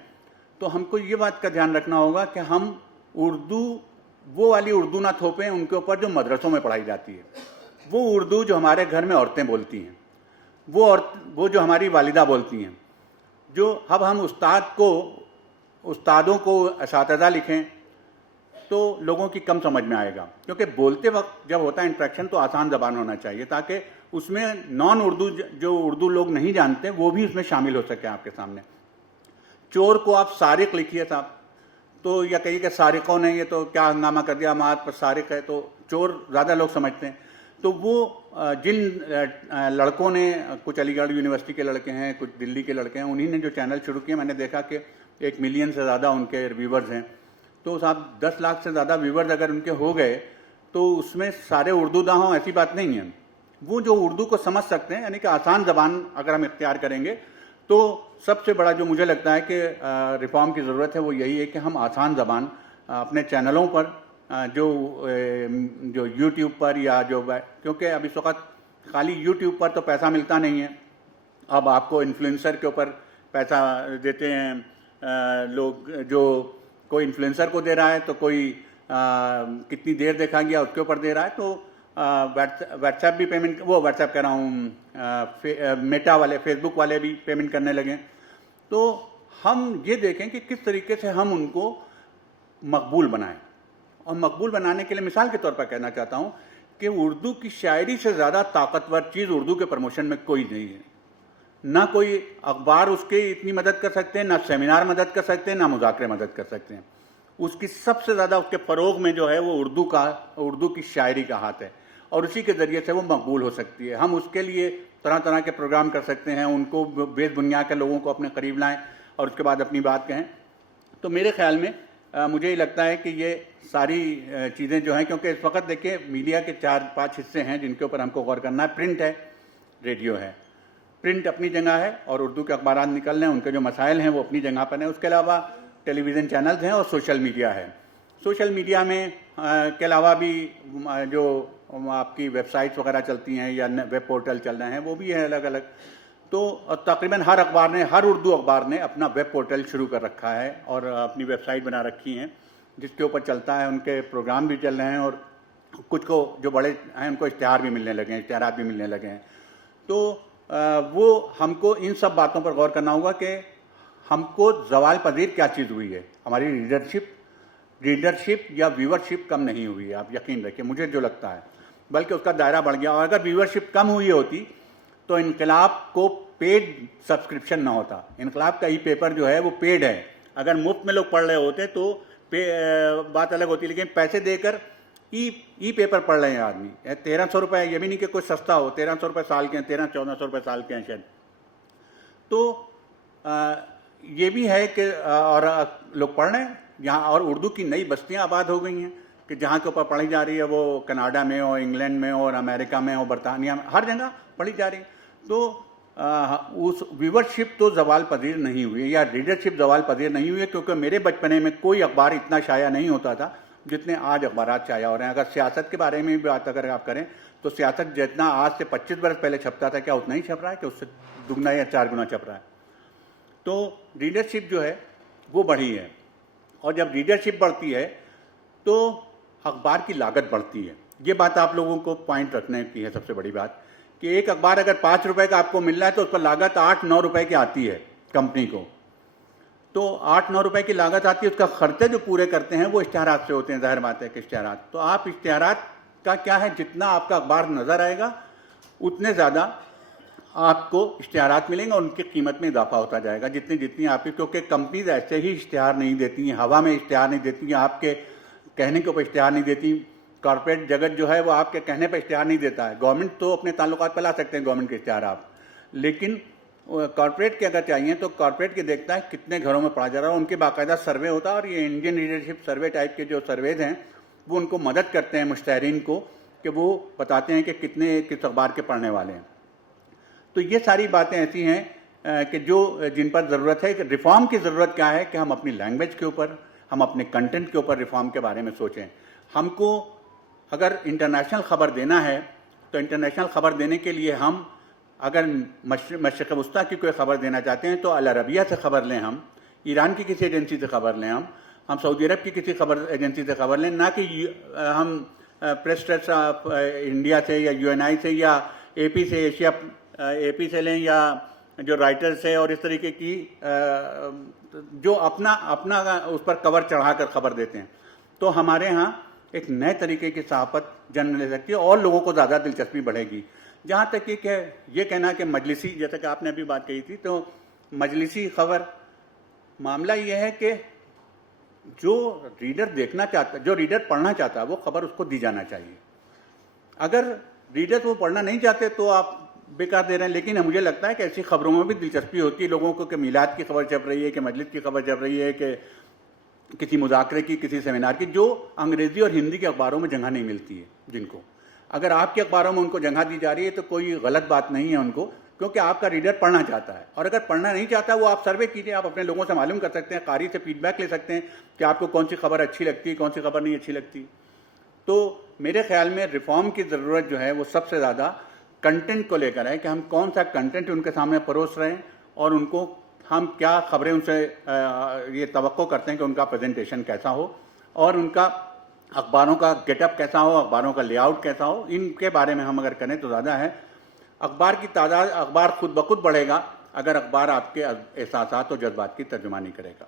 تو ہم کو یہ بات کا دھیان رکھنا ہوگا کہ ہم اردو، وہ والی اردو نہ تھوپیں ان کے اوپر جو مدرسوں میں پڑھائی جاتی ہے. وہ اردو جو ہمارے گھر میں عورتیں بولتی ہیں، وہ جو ہماری والدہ بولتی ہیں. جو اب ہم استادوں کو اساتذہ لکھیں تو لوگوں کی کم سمجھ میں آئے گا. کیونکہ بولتے وقت جب ہوتا ہے انٹریکشن تو آسان زبان ہونا چاہیے، تاکہ اس میں نان اردو جو اردو لوگ نہیں جانتے وہ بھی اس میں شامل ہو سکے آپ کے سامنے. چور کو آپ سارق لکھیے صاحب، تو یا کہیے کہ سارقوں نے یہ تو کیا ہنگامہ کر دیا، ہمارے پر سارق ہے، تو چور زیادہ لوگ سمجھتے ہیں. تو وہ جن لڑکوں نے، کچھ علی گڑھ یونیورسٹی کے لڑکے ہیں، کچھ دلی کے لڑکے ہیں، انہی نے جو چینل شروع کیے، میں نے دیکھا کہ 1 ملین سے زیادہ ان کے ویورز ہیں. تو صاحب 10 لاکھ سے زیادہ ویورز اگر ان کے ہو گئے تو اس میں سارے اردو داں ہوں، ایسی بات نہیں ہے. وہ جو اردو کو سمجھ سکتے ہیں، یعنی کہ آسان زبان اگر ہم اختیار کریں گے تو سب سے بڑا جو مجھے لگتا ہے کہ ریفارم کی ضرورت ہے وہ یہی ہے کہ ہم آسان زبان اپنے چینلوں پر، جو یوٹیوب پر یا کیونکہ اب اس وقت خالی یوٹیوب پر تو پیسہ ملتا نہیں ہے. اب آپ کو انفلوئنسر کے اوپر پیسہ دیتے ہیں لوگ، جو کوئی انفلوئنسر کو دے رہا ہے تو کوئی کتنی دیر دیکھا گیا اس کے اوپر دے رہا ہے. تو واٹس ایپ بھی پیمنٹ، وہ واٹس ایپ کہہ رہا ہوں، میٹا والے، فیس بک والے بھی پیمنٹ کرنے لگے. تو ہم یہ دیکھیں کہ کس طریقے سے ہم ان کو مقبول بنائیں. اور مقبول بنانے کے لیے مثال کے طور پر کہنا چاہتا ہوں کہ اردو کی شاعری سے زیادہ طاقتور چیز اردو کے پروموشن میں کوئی نہیں ہے. نہ کوئی اخبار اس کی اتنی مدد کر سکتے ہیں، نہ سیمینار مدد کر سکتے ہیں، نہ مذاکرے مدد کر سکتے ہیں. اس کی سب سے زیادہ اس کے فروغ میں جو ہے وہ اردو کی شاعری کا ہاتھ ہے، اور اسی کے ذریعے سے وہ مقبول ہو سکتی ہے. ہم اس کے لیے طرح طرح کے پروگرام کر سکتے ہیں، ان کو بیس بنیاد کے لوگوں کو اپنے قریب لائیں اور اس کے بعد اپنی بات کہیں. تو میرے خیال میں مجھے یہ لگتا ہے کہ یہ ساری چیزیں جو ہیں، کیونکہ اس وقت دیکھیں میڈیا کے 4-5 حصے ہیں جن کے اوپر ہم کو غور کرنا ہے. پرنٹ ہے، ریڈیو ہے. پرنٹ اپنی جگہ ہے اور اردو کے اخبارات نکل رہے ہیں، ان کے جو مسائل ہیں وہ اپنی جگہ پر ہیں. اس کے علاوہ ٹیلی ویژن چینلز ہیں اور سوشل میڈیا ہے. سوشل میڈیا میں کے علاوہ بھی جو آپ کی ویب سائٹس وغیرہ چلتی ہیں یا ویب پورٹل چل رہے ہیں وہ بھی ہیں الگ الگ. تو تقریباً ہر اردو اخبار نے اپنا ویب پورٹل شروع کر رکھا ہے اور اپنی ویب سائٹ بنا رکھی ہیں جس کے اوپر چلتا ہے. ان کے پروگرام بھی چل رہے ہیں اور کچھ کو جو بڑے ہیں ان کو اشتہارات بھی ملنے لگے ہیں. تو وہ ہم کو ان سب باتوں پر غور کرنا ہوگا کہ ہم کو زوال پذیر کیا چیز ہوئی ہے. ہماری ریڈرشپ یا ویورشپ کم نہیں ہوئی ہے، آپ یقین رکھیں، مجھے جو لگتا ہے، بلکہ اس کا دائرہ بڑھ گیا. اور اگر ویورشپ کم ہوئی ہوتی تو انقلاب کو پیڈ سبسکرپشن نہ ہوتا. انقلاب کا ای پیپر جو ہے وہ پیڈ ہے. اگر مفت میں لوگ پڑھ رہے ہوتے تو بات الگ ہوتی، لیکن پیسے دے کر ای پیپر پڑھ رہے ہیں آدمی. 1300 روپے، یہ بھی نہیں کہ کوئی سستا ہو، 1300 روپے سال کے ہیں، 1300-1400 روپے سال کے ہیں شاید. تو یہ بھی ہے کہ اور لوگ پڑھ رہے ہیں یہاں، اور اردو کی نئی بستیاں آباد ہو گئی ہیں. کہ جہاں کے اوپر پڑھی جا رہی ہے وہ کینیڈا میں ہو, انگلینڈ میں ہو, اور امریکہ میں ہو, برطانیہ میں, ہر جگہ پڑھی جا رہی ہے. تو اس ویورشپ تو زوال پذیر نہیں ہوئی یا ریڈرشپ زوال پذیر نہیں ہوئی ہے, کیونکہ میرے بچپنے میں کوئی اخبار اتنا شائع نہیں ہوتا تھا جتنے آج اخبارات شائع ہو رہے ہیں. اگر سیاست کے بارے میں بھی بات اگر آپ کریں تو سیاست جتنا آج سے 25 برس پہلے چھپتا تھا, کیا اتنا ہی چھپ رہا ہے کہ اس سے دگنا یا 4 گنا چھپ رہا ہے. تو ریڈرشپ جو ہے وہ بڑھی ہے, اور جب ریڈرشپ بڑھتی ہے تو اخبار کی لاگت بڑھتی ہے. یہ بات آپ لوگوں کو پوائنٹ رکھنے کی ہے سب سے بڑی بات, کہ ایک اخبار اگر 5 روپے کا آپ کو مل رہا ہے تو اس پر لاگت 8-9 روپے کی آتی ہے کمپنی کو. تو 8-9 روپے کی لاگت آتی ہے, اس کا خرچے جو پورے کرتے ہیں وہ اشتہارات سے ہوتے ہیں. ظاہر بات ہے کہ اشتہارات, تو آپ اشتہارات کا کیا ہے, جتنا آپ کا اخبار نظر آئے گا اتنے زیادہ آپ کو اشتہارات ملیں گے, اور ان کی قیمت میں اضافہ ہوتا جائے گا جتنی آپ کی, کیونکہ کمپنیز ایسے ہی اشتہار نہیں دیتی ہیں, ہوا میں اشتہار نہیں دیتی ہیں, آپ کے کہنے کے اوپر اشتہار نہیں دیتی. کارپوریٹ جگت جو ہے وہ آپ کے کہنے پہ اشتہار نہیں دیتا ہے. گورنمنٹ تو اپنے تعلقات پہ لا سکتے ہیں گورنمنٹ کے اشتہار آپ, لیکن کارپوریٹ کے اگر چاہیے تو کارپوریٹ کے دیکھتا ہے کتنے گھروں میں پڑھا جا رہا ہے, ان کے باقاعدہ سروے ہوتا ہے. اور یہ انڈین لیڈرشپ سروے ٹائپ کے جو سرویز ہیں وہ ان کو مدد کرتے ہیں مشتہرین کو, کہ وہ بتاتے ہیں کہ کتنے کس اخبار کے پڑھنے والے ہیں. تو یہ ساری باتیں ایسی ہیں کہ جن پر ضرورت ہے. کہ ریفارم کی ضرورت کیا ہے, کہ ہم اپنی لینگویج کے اوپر, ہم اپنے کنٹینٹ کے اوپر ریفارم کے بارے میں سوچیں. ہم کو اگر انٹرنیشنل خبر دینا ہے تو انٹرنیشنل خبر دینے کے لیے ہم اگر مشرق وسطیٰ کی کوئی خبر دینا چاہتے ہیں تو العربیہ سے خبر لیں, ہم ایران کی کسی ایجنسی سے خبر لیں, ہم سعودی عرب کی کسی خبر ایجنسی سے خبر لیں, نہ کہ ہم پریس ٹرسٹ آف انڈیا سے یا UNI سے یا AP سے, ایشیا AP سے لیں, یا جو رائٹرز ہے اور اس طریقے کی جو اپنا اس پر کور چڑھا کر خبر دیتے ہیں. تو ہمارے ہاں ایک نئے طریقے کی صحافت جنم لے سکتی ہے اور لوگوں کو زیادہ دلچسپی بڑھے گی. جہاں تک کہ یہ کہنا کہ مجلسی, جیسا کہ آپ نے ابھی بات کہی تھی, تو مجلسی خبر, معاملہ یہ ہے کہ جو ریڈر دیکھنا چاہتا, جو ریڈر پڑھنا چاہتا ہے وہ خبر اس کو دی جانا چاہیے. اگر ریڈر وہ پڑھنا نہیں چاہتے تو آپ بیکار دے رہے ہیں. لیکن مجھے لگتا ہے کہ ایسی خبروں میں بھی دلچسپی ہوتی ہے لوگوں کو, کہ میلاد کی خبر چھپ رہی ہے, کہ مجلس کی خبر چھپ رہی ہے, کہ کسی مذاکرے کی, کسی سیمینار کی, جو انگریزی اور ہندی کے اخباروں میں جگہ نہیں ملتی ہے. جن کو اگر آپ کے اخباروں میں ان کو جگہ دی جا رہی ہے تو کوئی غلط بات نہیں ہے ان کو, کیونکہ آپ کا ریڈر پڑھنا چاہتا ہے. اور اگر پڑھنا نہیں چاہتا وہ آپ سروے کیجیے, آپ اپنے لوگوں سے معلوم کر سکتے ہیں, قاری سے فیڈ بیک لے سکتے ہیں کہ آپ کو کون سی خبر اچھی لگتی ہے, کون سی خبر نہیں اچھی لگتی. تو میرے خیال میں ریفارم کی ضرورت جو ہے وہ سب سے زیادہ کنٹینٹ کو لے کر ہے, کہ ہم کون سا کنٹینٹ ان کے سامنے پروس رہے ہیں, اور ان کو ہم کیا خبریں ان سے یہ توقع کرتے ہیں کہ ان کا پریزنٹیشن کیسا ہو, اور ان کا اخباروں کا گیٹ اپ کیسا ہو, اخباروں کا لے آؤٹ کیسا ہو. ان کے بارے میں ہم اگر کریں تو زیادہ ہے. اخبار کی تعداد, اخبار خود بخود بڑھے گا اگر اخبار آپ کے احساسات اور جذبات کی ترجمانی کرے گا.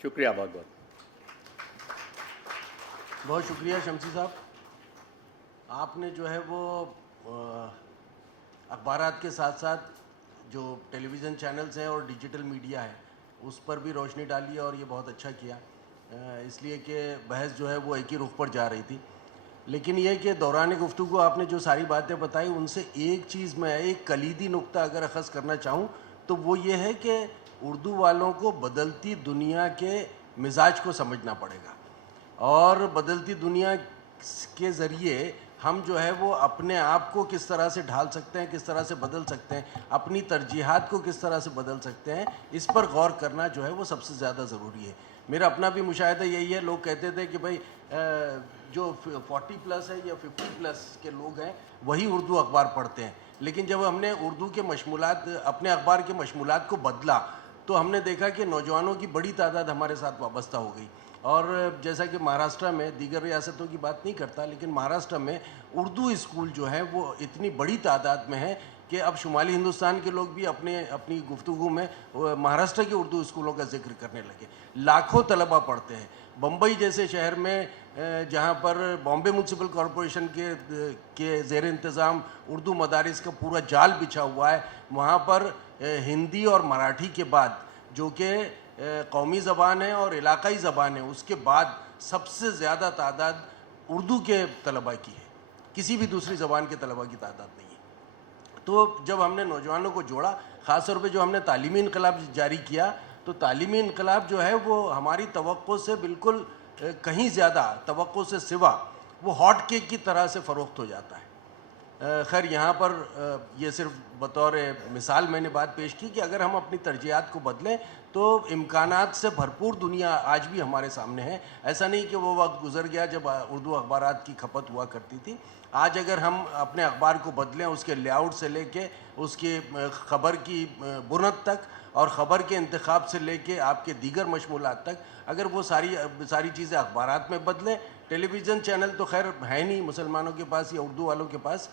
شکریہ بہت بہت. بہت شکریہ شمسی صاحب. آپ نے جو ہے وہ اخبارات کے ساتھ ساتھ جو ٹیلی ویژن چینلز ہیں اور ڈیجیٹل میڈیا ہے اس پر بھی روشنی ڈالی ہے, اور یہ بہت اچھا کیا, اس لیے کہ بحث جو ہے وہ ایک ہی رخ پر جا رہی تھی. لیکن یہ کہ دوران گفتگو آپ نے جو ساری باتیں بتائی ان سے ایک چیز میں, ایک کلیدی نقطہ اگر اخذ کرنا چاہوں تو وہ یہ ہے کہ اردو والوں کو بدلتی دنیا کے مزاج کو سمجھنا پڑے گا, اور بدلتی دنیا کے ذریعے ہم جو ہے وہ اپنے آپ کو کس طرح سے ڈھال سکتے ہیں, کس طرح سے بدل سکتے ہیں, اپنی ترجیحات کو کس طرح سے بدل سکتے ہیں, اس پر غور کرنا جو ہے وہ سب سے زیادہ ضروری ہے. میرا اپنا بھی مشاہدہ یہی ہے. لوگ کہتے تھے کہ بھائی جو 40+ ہے یا 50+ کے لوگ ہیں وہی اردو اخبار پڑھتے ہیں, لیکن جب ہم نے اردو کے مشمولات, اپنے اخبار کے مشمولات کو بدلا تو ہم نے دیکھا کہ نوجوانوں کی بڑی تعداد ہمارے ساتھ وابستہ ہو گئی. اور جیسا کہ مہاراشٹر میں, دیگر ریاستوں کی بات نہیں کرتا, لیکن مہاراشٹر میں اردو اسکول جو ہیں وہ اتنی بڑی تعداد میں ہیں کہ اب شمالی ہندوستان کے لوگ بھی اپنی گفتگو میں مہاراشٹر کے اردو اسکولوں کا ذکر کرنے لگے. لاکھوں طلبہ پڑھتے ہیں. بمبئی جیسے شہر میں جہاں پر بامبے میونسپل کارپوریشن کے زیر انتظام اردو مدارس کا پورا جال بچھا ہوا ہے, وہاں پر ہندی اور مراٹھی کے بعد, جو کہ قومی زبان ہے اور علاقائی زبان ہے, اس کے بعد سب سے زیادہ تعداد اردو کے طلباء کی ہے, کسی بھی دوسری زبان کے طلباء کی تعداد نہیں ہے. تو جب ہم نے نوجوانوں کو جوڑا, خاص طور پہ جو ہم نے تعلیمی انقلاب جاری کیا, تو تعلیمی انقلاب جو ہے وہ ہماری توقع سے بالکل کہیں زیادہ توقع سے سوا وہ ہاٹ کیک کی طرح سے فروخت ہو جاتا ہے. خیر یہاں پر یہ صرف بطور مثال میں نے بات پیش کی کہ اگر ہم اپنی ترجیحات کو بدلیں تو امکانات سے بھرپور دنیا آج بھی ہمارے سامنے ہے. ایسا نہیں کہ وہ وقت گزر گیا جب اردو اخبارات کی کھپت ہوا کرتی تھی. آج اگر ہم اپنے اخبار کو بدلیں, اس کے لے آؤٹ سے لے کے اس کی خبر کی بنت تک اور خبر کے انتخاب سے لے کے آپ کے دیگر مشمولات تک, اگر وہ ساری چیزیں اخبارات میں بدلیں. ٹیلی ویژن چینل تو خیر ہے نہیں مسلمانوں کے پاس یا اردو والوں کے پاس,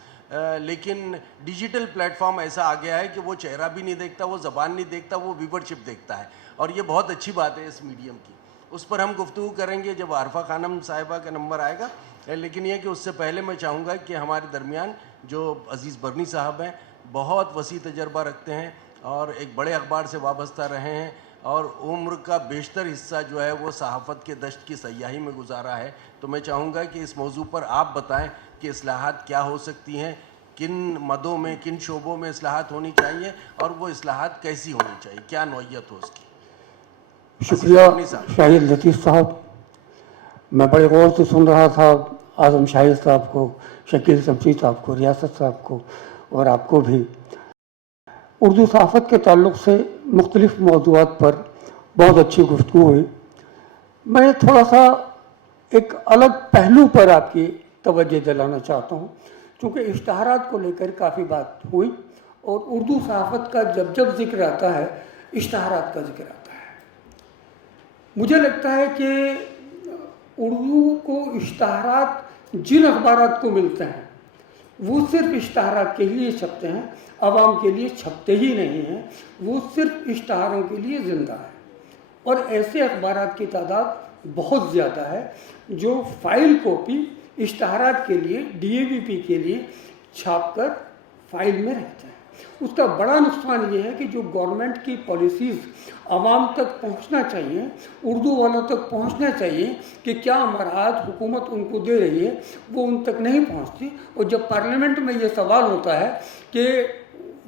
لیکن ڈیجیٹل پلیٹ فارم ایسا آ گیا ہے کہ وہ چہرہ بھی نہیں دیکھتا, وہ زبان نہیں دیکھتا, وہ ویورشپ دیکھتا ہے, اور یہ بہت اچھی بات ہے اس میڈیم کی. اس پر ہم گفتگو کریں گے جب عارفہ خانم صاحبہ کا نمبر آئے گا. لیکن یہ کہ اس سے پہلے میں چاہوں گا کہ ہمارے درمیان جو عزیز برنی صاحب ہیں, بہت وسیع تجربہ رکھتے ہیں اور ایک بڑے اخبار سے وابستہ رہے ہیں, اور عمر کا بیشتر حصہ جو ہے وہ صحافت کے دشت کی سیاحی میں گزارا ہے. تو میں چاہوں گا کہ اس موضوع پر آپ بتائیں کہ اصلاحات کیا ہو سکتی ہیں, کن مدوں میں, کن شعبوں میں اصلاحات ہونی چاہیے, اور وہ اصلاحات کیسی ہونی چاہیے, کیا نوعیت ہو اس کی. شکریہ شاہد لطیف صاحب. میں بڑے غور سے سن رہا تھا اعظم شاہد صاحب کو, شکیل شمشی صاحب کو, ریاست صاحب کو, اور آپ کو بھی. اردو صحافت کے تعلق سے مختلف موضوعات پر بہت اچھی گفتگو ہوئی. میں تھوڑا سا ایک الگ پہلو پر آپ کی توجہ دلانا چاہتا ہوں, چونکہ اشتہارات کو لے کر کافی بات ہوئی, اور اردو صحافت کا جب ذکر آتا ہے اشتہارات کا ذکر آتا ہے. مجھے لگتا ہے کہ اردو کو اشتہارات جن اخبارات کو ملتے ہیں وہ صرف اشتہارات کے لیے چھپتے ہیں, عوام کے لیے چھپتے ہی نہیں ہیں, وہ صرف اشتہاروں کے لیے زندہ ہے. اور ایسے اخبارات کی تعداد بہت زیادہ ہے جو فائل کاپی اشتہارات کے لیے DAVP کے لیے چھاپ کر فائل میں رہتے ہیں. اس کا بڑا نقصان یہ ہے کہ جو گورنمنٹ کی پالیسیز عوام تک پہنچنا چاہیے, اردو والوں تک پہنچنا چاہیے کہ کیا مراعات حکومت ان کو دے رہی ہے, وہ ان تک نہیں پہنچتی. اور جب پارلیمنٹ میں یہ سوال ہوتا ہے کہ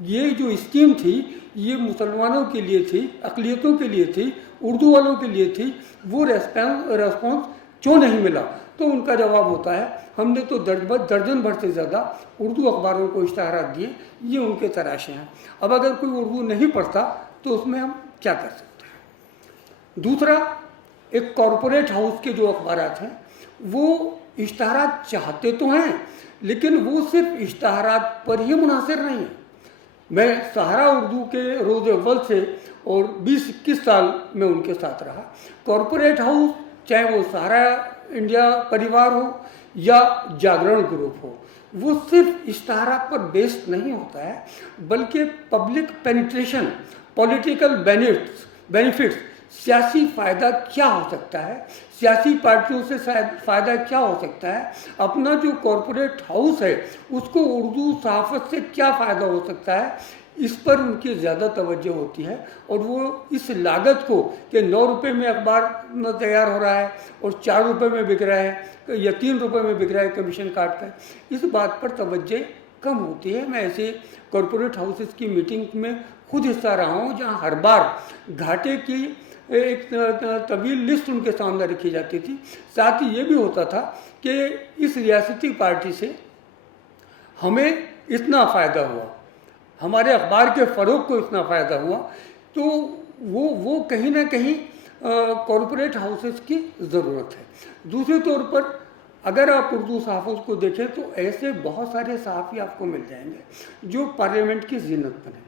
یہ جو اسکیم تھی یہ مسلمانوں کے لیے تھی, اقلیتوں کے لیے تھی, اردو والوں کے لیے تھی, وہ ریسپانس کیوں نہیں ملا, تو ان کا جواب ہوتا ہے ہم نے تو درجن بھر سے زیادہ اردو اخباروں کو اشتہارات دیے, یہ ان کے تراشے ہیں. اب اگر کوئی اردو نہیں پڑھتا تو اس میں ہم کیا کر سکتے ہیں. دوسرا, ایک کارپوریٹ ہاؤس کے جو اخبارات ہیں وہ اشتہارات چاہتے تو ہیں, لیکن وہ صرف اشتہارات پر ہی منحصر نہیں ہیں. میں سہارا اردو کے روز اول سے اور 20-21 سال میں ان کے ساتھ رہا. کارپوریٹ ہاؤس چاہے وہ سہارا انڈیا پریوار ہو یا جاگرن گروپ ہو, وہ صرف اشتہارات پر بیسڈ نہیں ہوتا ہے, بلکہ پبلک پینیٹریشن, پولیٹیکل بینیفٹس, سیاسی فائدہ کیا ہو سکتا ہے, سیاسی پارٹیوں سے فائدہ کیا ہو سکتا ہے, اپنا جو کارپوریٹ ہاؤس ہے اس کو اردو صحافت سے کیا فائدہ ہو سکتا ہے, اس پر ان کی زیادہ توجہ ہوتی ہے. اور وہ اس لاگت کو کہ 9 روپے میں اخبار تیار ہو رہا ہے اور 4 روپے میں بک رہا ہے یا 3 روپے میں بک رہا ہے کمیشن کاٹ کر, اس بات پر توجہ کم ہوتی ہے. میں ایسے کارپوریٹ ہاؤسز کی میٹنگ میں خود حصہ رہا ہوں جہاں ہر بار گھاٹے کی ایک طویل لسٹ ان کے سامنے رکھی جاتی تھی. ساتھ ہی یہ بھی ہوتا تھا کہ اس ریاستی پارٹی سے ہمیں اتنا فائدہ ہوا, ہمارے اخبار کے فروغ کو اتنا فائدہ ہوا, تو وہ کہیں نہ کہیں کارپوریٹ ہاؤسز کی ضرورت ہے. دوسرے طور پر اگر آپ اردو صحافت کو دیکھیں تو ایسے بہت سارے صحافی آپ کو مل جائیں گے جو پارلیمنٹ کی زینت بنے.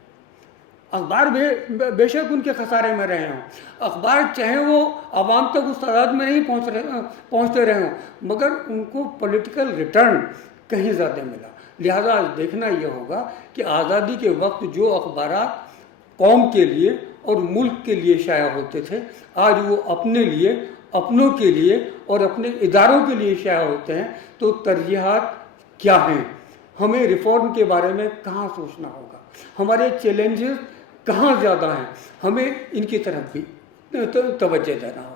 اخبار بے شک ان کے خسارے میں رہے ہوں, اخبار چاہے وہ عوام تک اس تعداد میں نہیں پہنچتے رہے ہوں, مگر ان کو پولیٹیکل ریٹرن کہیں زیادہ ملا. لہذا دیکھنا یہ ہوگا کہ آزادی کے وقت جو اخبارات قوم کے لیے اور ملک کے لیے شائع ہوتے تھے, آج وہ اپنے لیے, اپنوں کے لیے اور اپنے اداروں کے لیے شائع ہوتے ہیں. تو ترجیحات کیا ہیں, ہمیں ریفارم کے بارے میں کہاں سوچنا ہوگا, ہمارے چیلنجز کہاں زیادہ ہیں, ہمیں ان کی طرف بھی توجہ دینا ہوگا.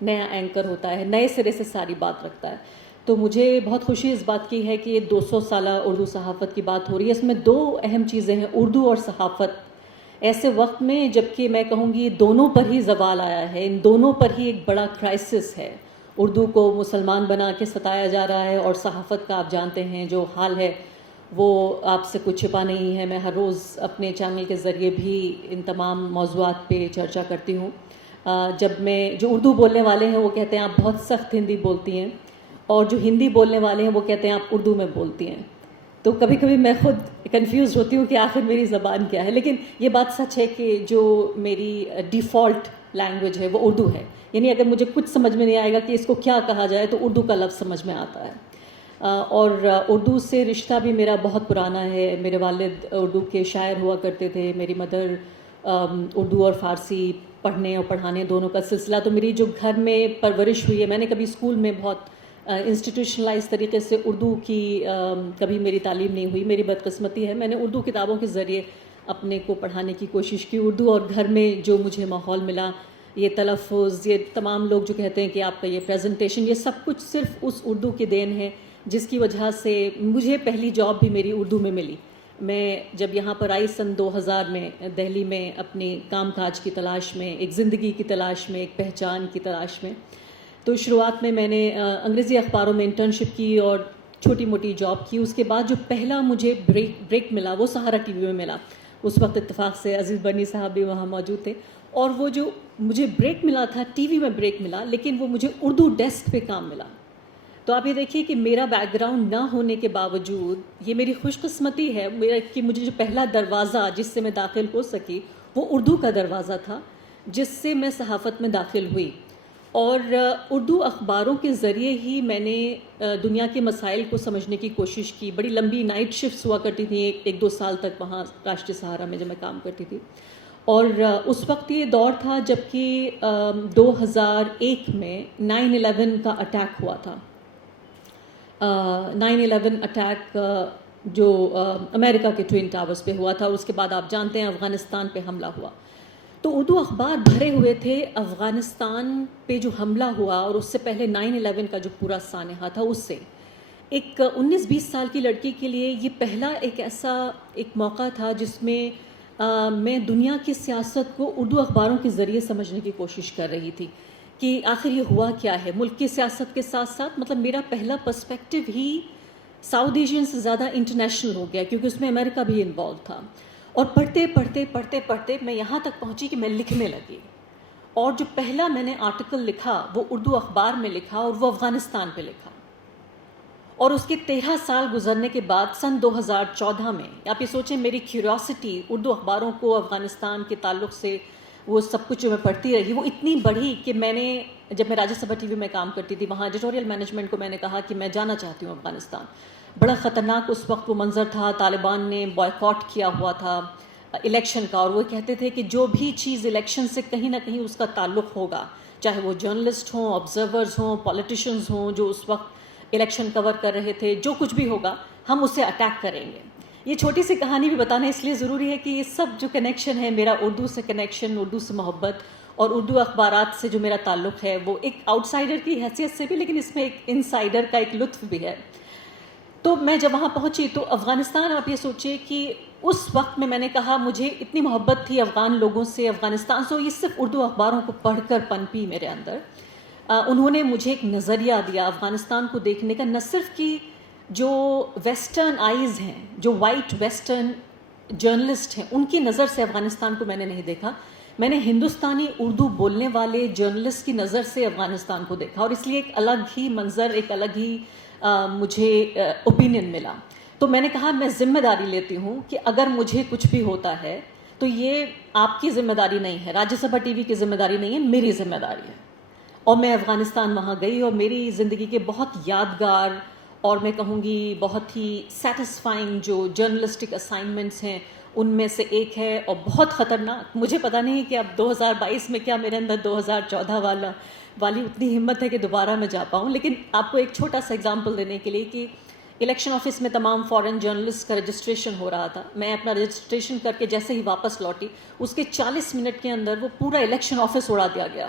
نیا اینکر ہوتا ہے, نئے سرے سے ساری بات رکھتا ہے. تو مجھے بہت خوشی اس بات کی ہے کہ یہ 200 سالہ اردو صحافت کی بات ہو رہی ہے. اس میں دو اہم چیزیں ہیں, اردو اور صحافت. ایسے وقت میں جب کہ میں کہوں گی دونوں پر ہی زوال آیا ہے, ان دونوں پر ہی ایک بڑا کرائسس ہے. اردو کو مسلمان بنا کے ستایا جا رہا ہے, اور صحافت کا آپ جانتے ہیں جو حال ہے وہ آپ سے کچھ چھپا نہیں ہے. میں ہر روز اپنے چینل کے ذریعے بھی ان تمام موضوعات پہ چرچا کرتی ہوں. جب میں جو اردو بولنے والے ہیں وہ کہتے ہیں آپ بہت سخت ہندی بولتی ہیں, اور جو ہندی بولنے والے ہیں وہ کہتے ہیں آپ اردو میں بولتی ہیں. تو کبھی کبھی میں خود کنفیوز ہوتی ہوں کہ آخر میری زبان کیا ہے. لیکن یہ بات سچ ہے کہ جو میری ڈیفالٹ لینگویج ہے وہ اردو ہے. یعنی اگر مجھے کچھ سمجھ میں نہیں آئے گا کہ اس کو کیا کہا جائے تو اردو کا لفظ سمجھ میں آتا ہے. اور اردو سے رشتہ بھی میرا بہت پرانا ہے. میرے والد اردو کے شاعر ہوا کرتے تھے, میری مدر اردو اور فارسی پڑھنے اور پڑھانے دونوں کا سلسلہ. تو میری جو گھر میں پرورش ہوئی ہے, میں نے کبھی اسکول میں بہت انسٹیٹیوشنلائز طریقے سے اردو کی کبھی میری تعلیم نہیں ہوئی. میری بدقسمتی ہے, میں نے اردو کتابوں کے ذریعے اپنے کو پڑھانے کی کوشش کی اردو. اور گھر میں جو مجھے ماحول ملا, یہ تلفظ, یہ تمام لوگ جو کہتے ہیں کہ آپ کا یہ پریزنٹیشن, یہ سب کچھ صرف اس اردو کی دین ہے جس کی وجہ سے مجھے پہلی جاب بھی میری اردو میں ملی. میں جب یہاں پر آئی سن 2000 میں دہلی میں اپنی کام کاج کی تلاش میں, ایک زندگی کی تلاش میں, ایک پہچان کی تلاش میں, تو شروعات میں نے انگریزی اخباروں میں انٹرنشپ کی اور چھوٹی موٹی جاب کی. اس کے بعد جو پہلا مجھے بریک ملا وہ سہارا ٹی وی میں ملا. اس وقت اتفاق سے عزیز برنی صاحب بھی وہاں موجود تھے, اور وہ جو مجھے بریک ملا تھا ٹی وی میں بریک ملا, لیکن وہ مجھے اردو ڈیسک پہ کام ملا. تو آپ یہ دیکھیے کہ میرا بیک گراؤنڈ نہ ہونے کے باوجود یہ میری خوش قسمتی ہے میرا کہ مجھے جو پہلا دروازہ جس سے میں داخل ہو سکی وہ اردو کا دروازہ تھا, جس سے میں صحافت میں داخل ہوئی. اور اردو اخباروں کے ذریعے ہی میں نے دنیا کے مسائل کو سمجھنے کی کوشش کی. بڑی لمبی نائٹ شفٹس ہوا کرتی تھیں 1-2 سال تک وہاں راشٹریہ سہارا میں جب میں کام کرتی تھی. اور اس وقت یہ دور تھا جب کہ 2001 میں 9/11 کا اٹیک ہوا تھا. 9/11 اٹیک جو امریکہ کے ٹوئن ٹاورز پہ ہوا تھا, اور اس کے بعد آپ جانتے ہیں افغانستان پہ حملہ ہوا. تو اردو اخبار بھرے ہوئے تھے افغانستان پہ جو حملہ ہوا, اور اس سے پہلے 9/11 کا جو پورا سانحہ تھا اس سے. ایک 19-20 سال کی لڑکی کے لیے یہ پہلا ایک ایسا ایک موقع تھا جس میں میں دنیا کی سیاست کو اردو اخباروں کے ذریعے سمجھنے کی کوشش کر رہی تھی کہ آخر یہ ہوا کیا ہے ملک کی سیاست کے ساتھ ساتھ. مطلب میرا پہلا پرسپیکٹیو ہی ساؤتھ ایشین سے زیادہ انٹرنیشنل ہو گیا, کیونکہ اس میں امریکہ بھی انوالو تھا. اور پڑھتے میں یہاں تک پہنچی کہ میں لکھنے لگی, اور جو پہلا میں نے آرٹیکل لکھا وہ اردو اخبار میں لکھا, اور وہ افغانستان پہ لکھا. اور اس کے 13 سال گزرنے کے بعد سن 2014 میں آپ یہ سوچیں میری کیوریاسٹی اردو اخباروں کو افغانستان کے تعلق سے وہ سب کچھ جو میں پڑھتی رہی وہ اتنی بڑھی کہ میں نے جب میں راجیہ سبھا ٹی وی میں کام کرتی تھی وہاں ایڈیٹوریل مینجمنٹ کو میں نے کہا کہ میں جانا چاہتی ہوں افغانستان. بڑا خطرناک اس وقت وہ منظر تھا, طالبان نے بائیکاٹ کیا ہوا تھا الیکشن کا, اور وہ کہتے تھے کہ جو بھی چیز الیکشن سے کہیں نہ کہیں اس کا تعلق ہوگا, چاہے وہ جرنلسٹ ہوں, آبزرورز ہوں, پولیٹیشنز ہوں جو اس وقت الیکشن کور کر رہے تھے, جو کچھ بھی ہوگا ہم اسے اٹیک کریں گے. یہ چھوٹی سی کہانی بھی بتانا اس لیے ضروری ہے کہ یہ سب جو کنیکشن ہے میرا اردو سے کنیکشن, اردو سے محبت اور اردو اخبارات سے جو میرا تعلق ہے وہ ایک آؤٹ سائڈر کی حیثیت سے بھی, لیکن اس میں ایک انسائڈر کا ایک لطف بھی ہے. تو میں جب وہاں پہنچی تو افغانستان, آپ یہ سوچیں کہ اس وقت میں نے کہا مجھے اتنی محبت تھی افغان لوگوں سے, افغانستان سے, یہ صرف اردو اخباروں کو پڑھ کر پنپی میرے اندر. انہوں نے مجھے ایک نظریہ دیا افغانستان کو دیکھنے کا, نہ صرف کہ جو ویسٹرن آئیز ہیں, جو وائٹ ویسٹرن جرنلسٹ ہیں, ان کی نظر سے افغانستان کو میں نے نہیں دیکھا, میں نے ہندوستانی اردو بولنے والے جرنلسٹ کی نظر سے افغانستان کو دیکھا, اور اس لیے ایک الگ ہی منظر, ایک الگ ہی مجھے اوپینین ملا. تو میں نے کہا میں ذمہ داری لیتی ہوں کہ اگر مجھے کچھ بھی ہوتا ہے تو یہ آپ کی ذمہ داری نہیں ہے, راجیہ سبھا ٹی وی کی ذمہ داری نہیں ہے, میری ذمہ داری ہے. اور میں افغانستان وہاں گئی, اور میری زندگی کے بہت یادگار اور میں کہوں گی بہت ہی سیٹسفائنگ جو جرنلسٹک اسائنمنٹس ہیں ان میں سے ایک ہے, اور بہت خطرناک. مجھے پتہ نہیں کہ اب 2022 میں کیا میرے اندر 2014 والی اتنی ہمت ہے کہ دوبارہ میں جا پاؤں. لیکن آپ کو ایک چھوٹا سا ایگزامپل دینے کے لیے کہ الیکشن آفس میں تمام فارن جرنلسٹ کا رجسٹریشن ہو رہا تھا, میں اپنا رجسٹریشن کر کے جیسے ہی واپس لوٹی اس کے 40 منٹ کے اندر وہ پورا الیکشن آفس اڑا دیا گیا.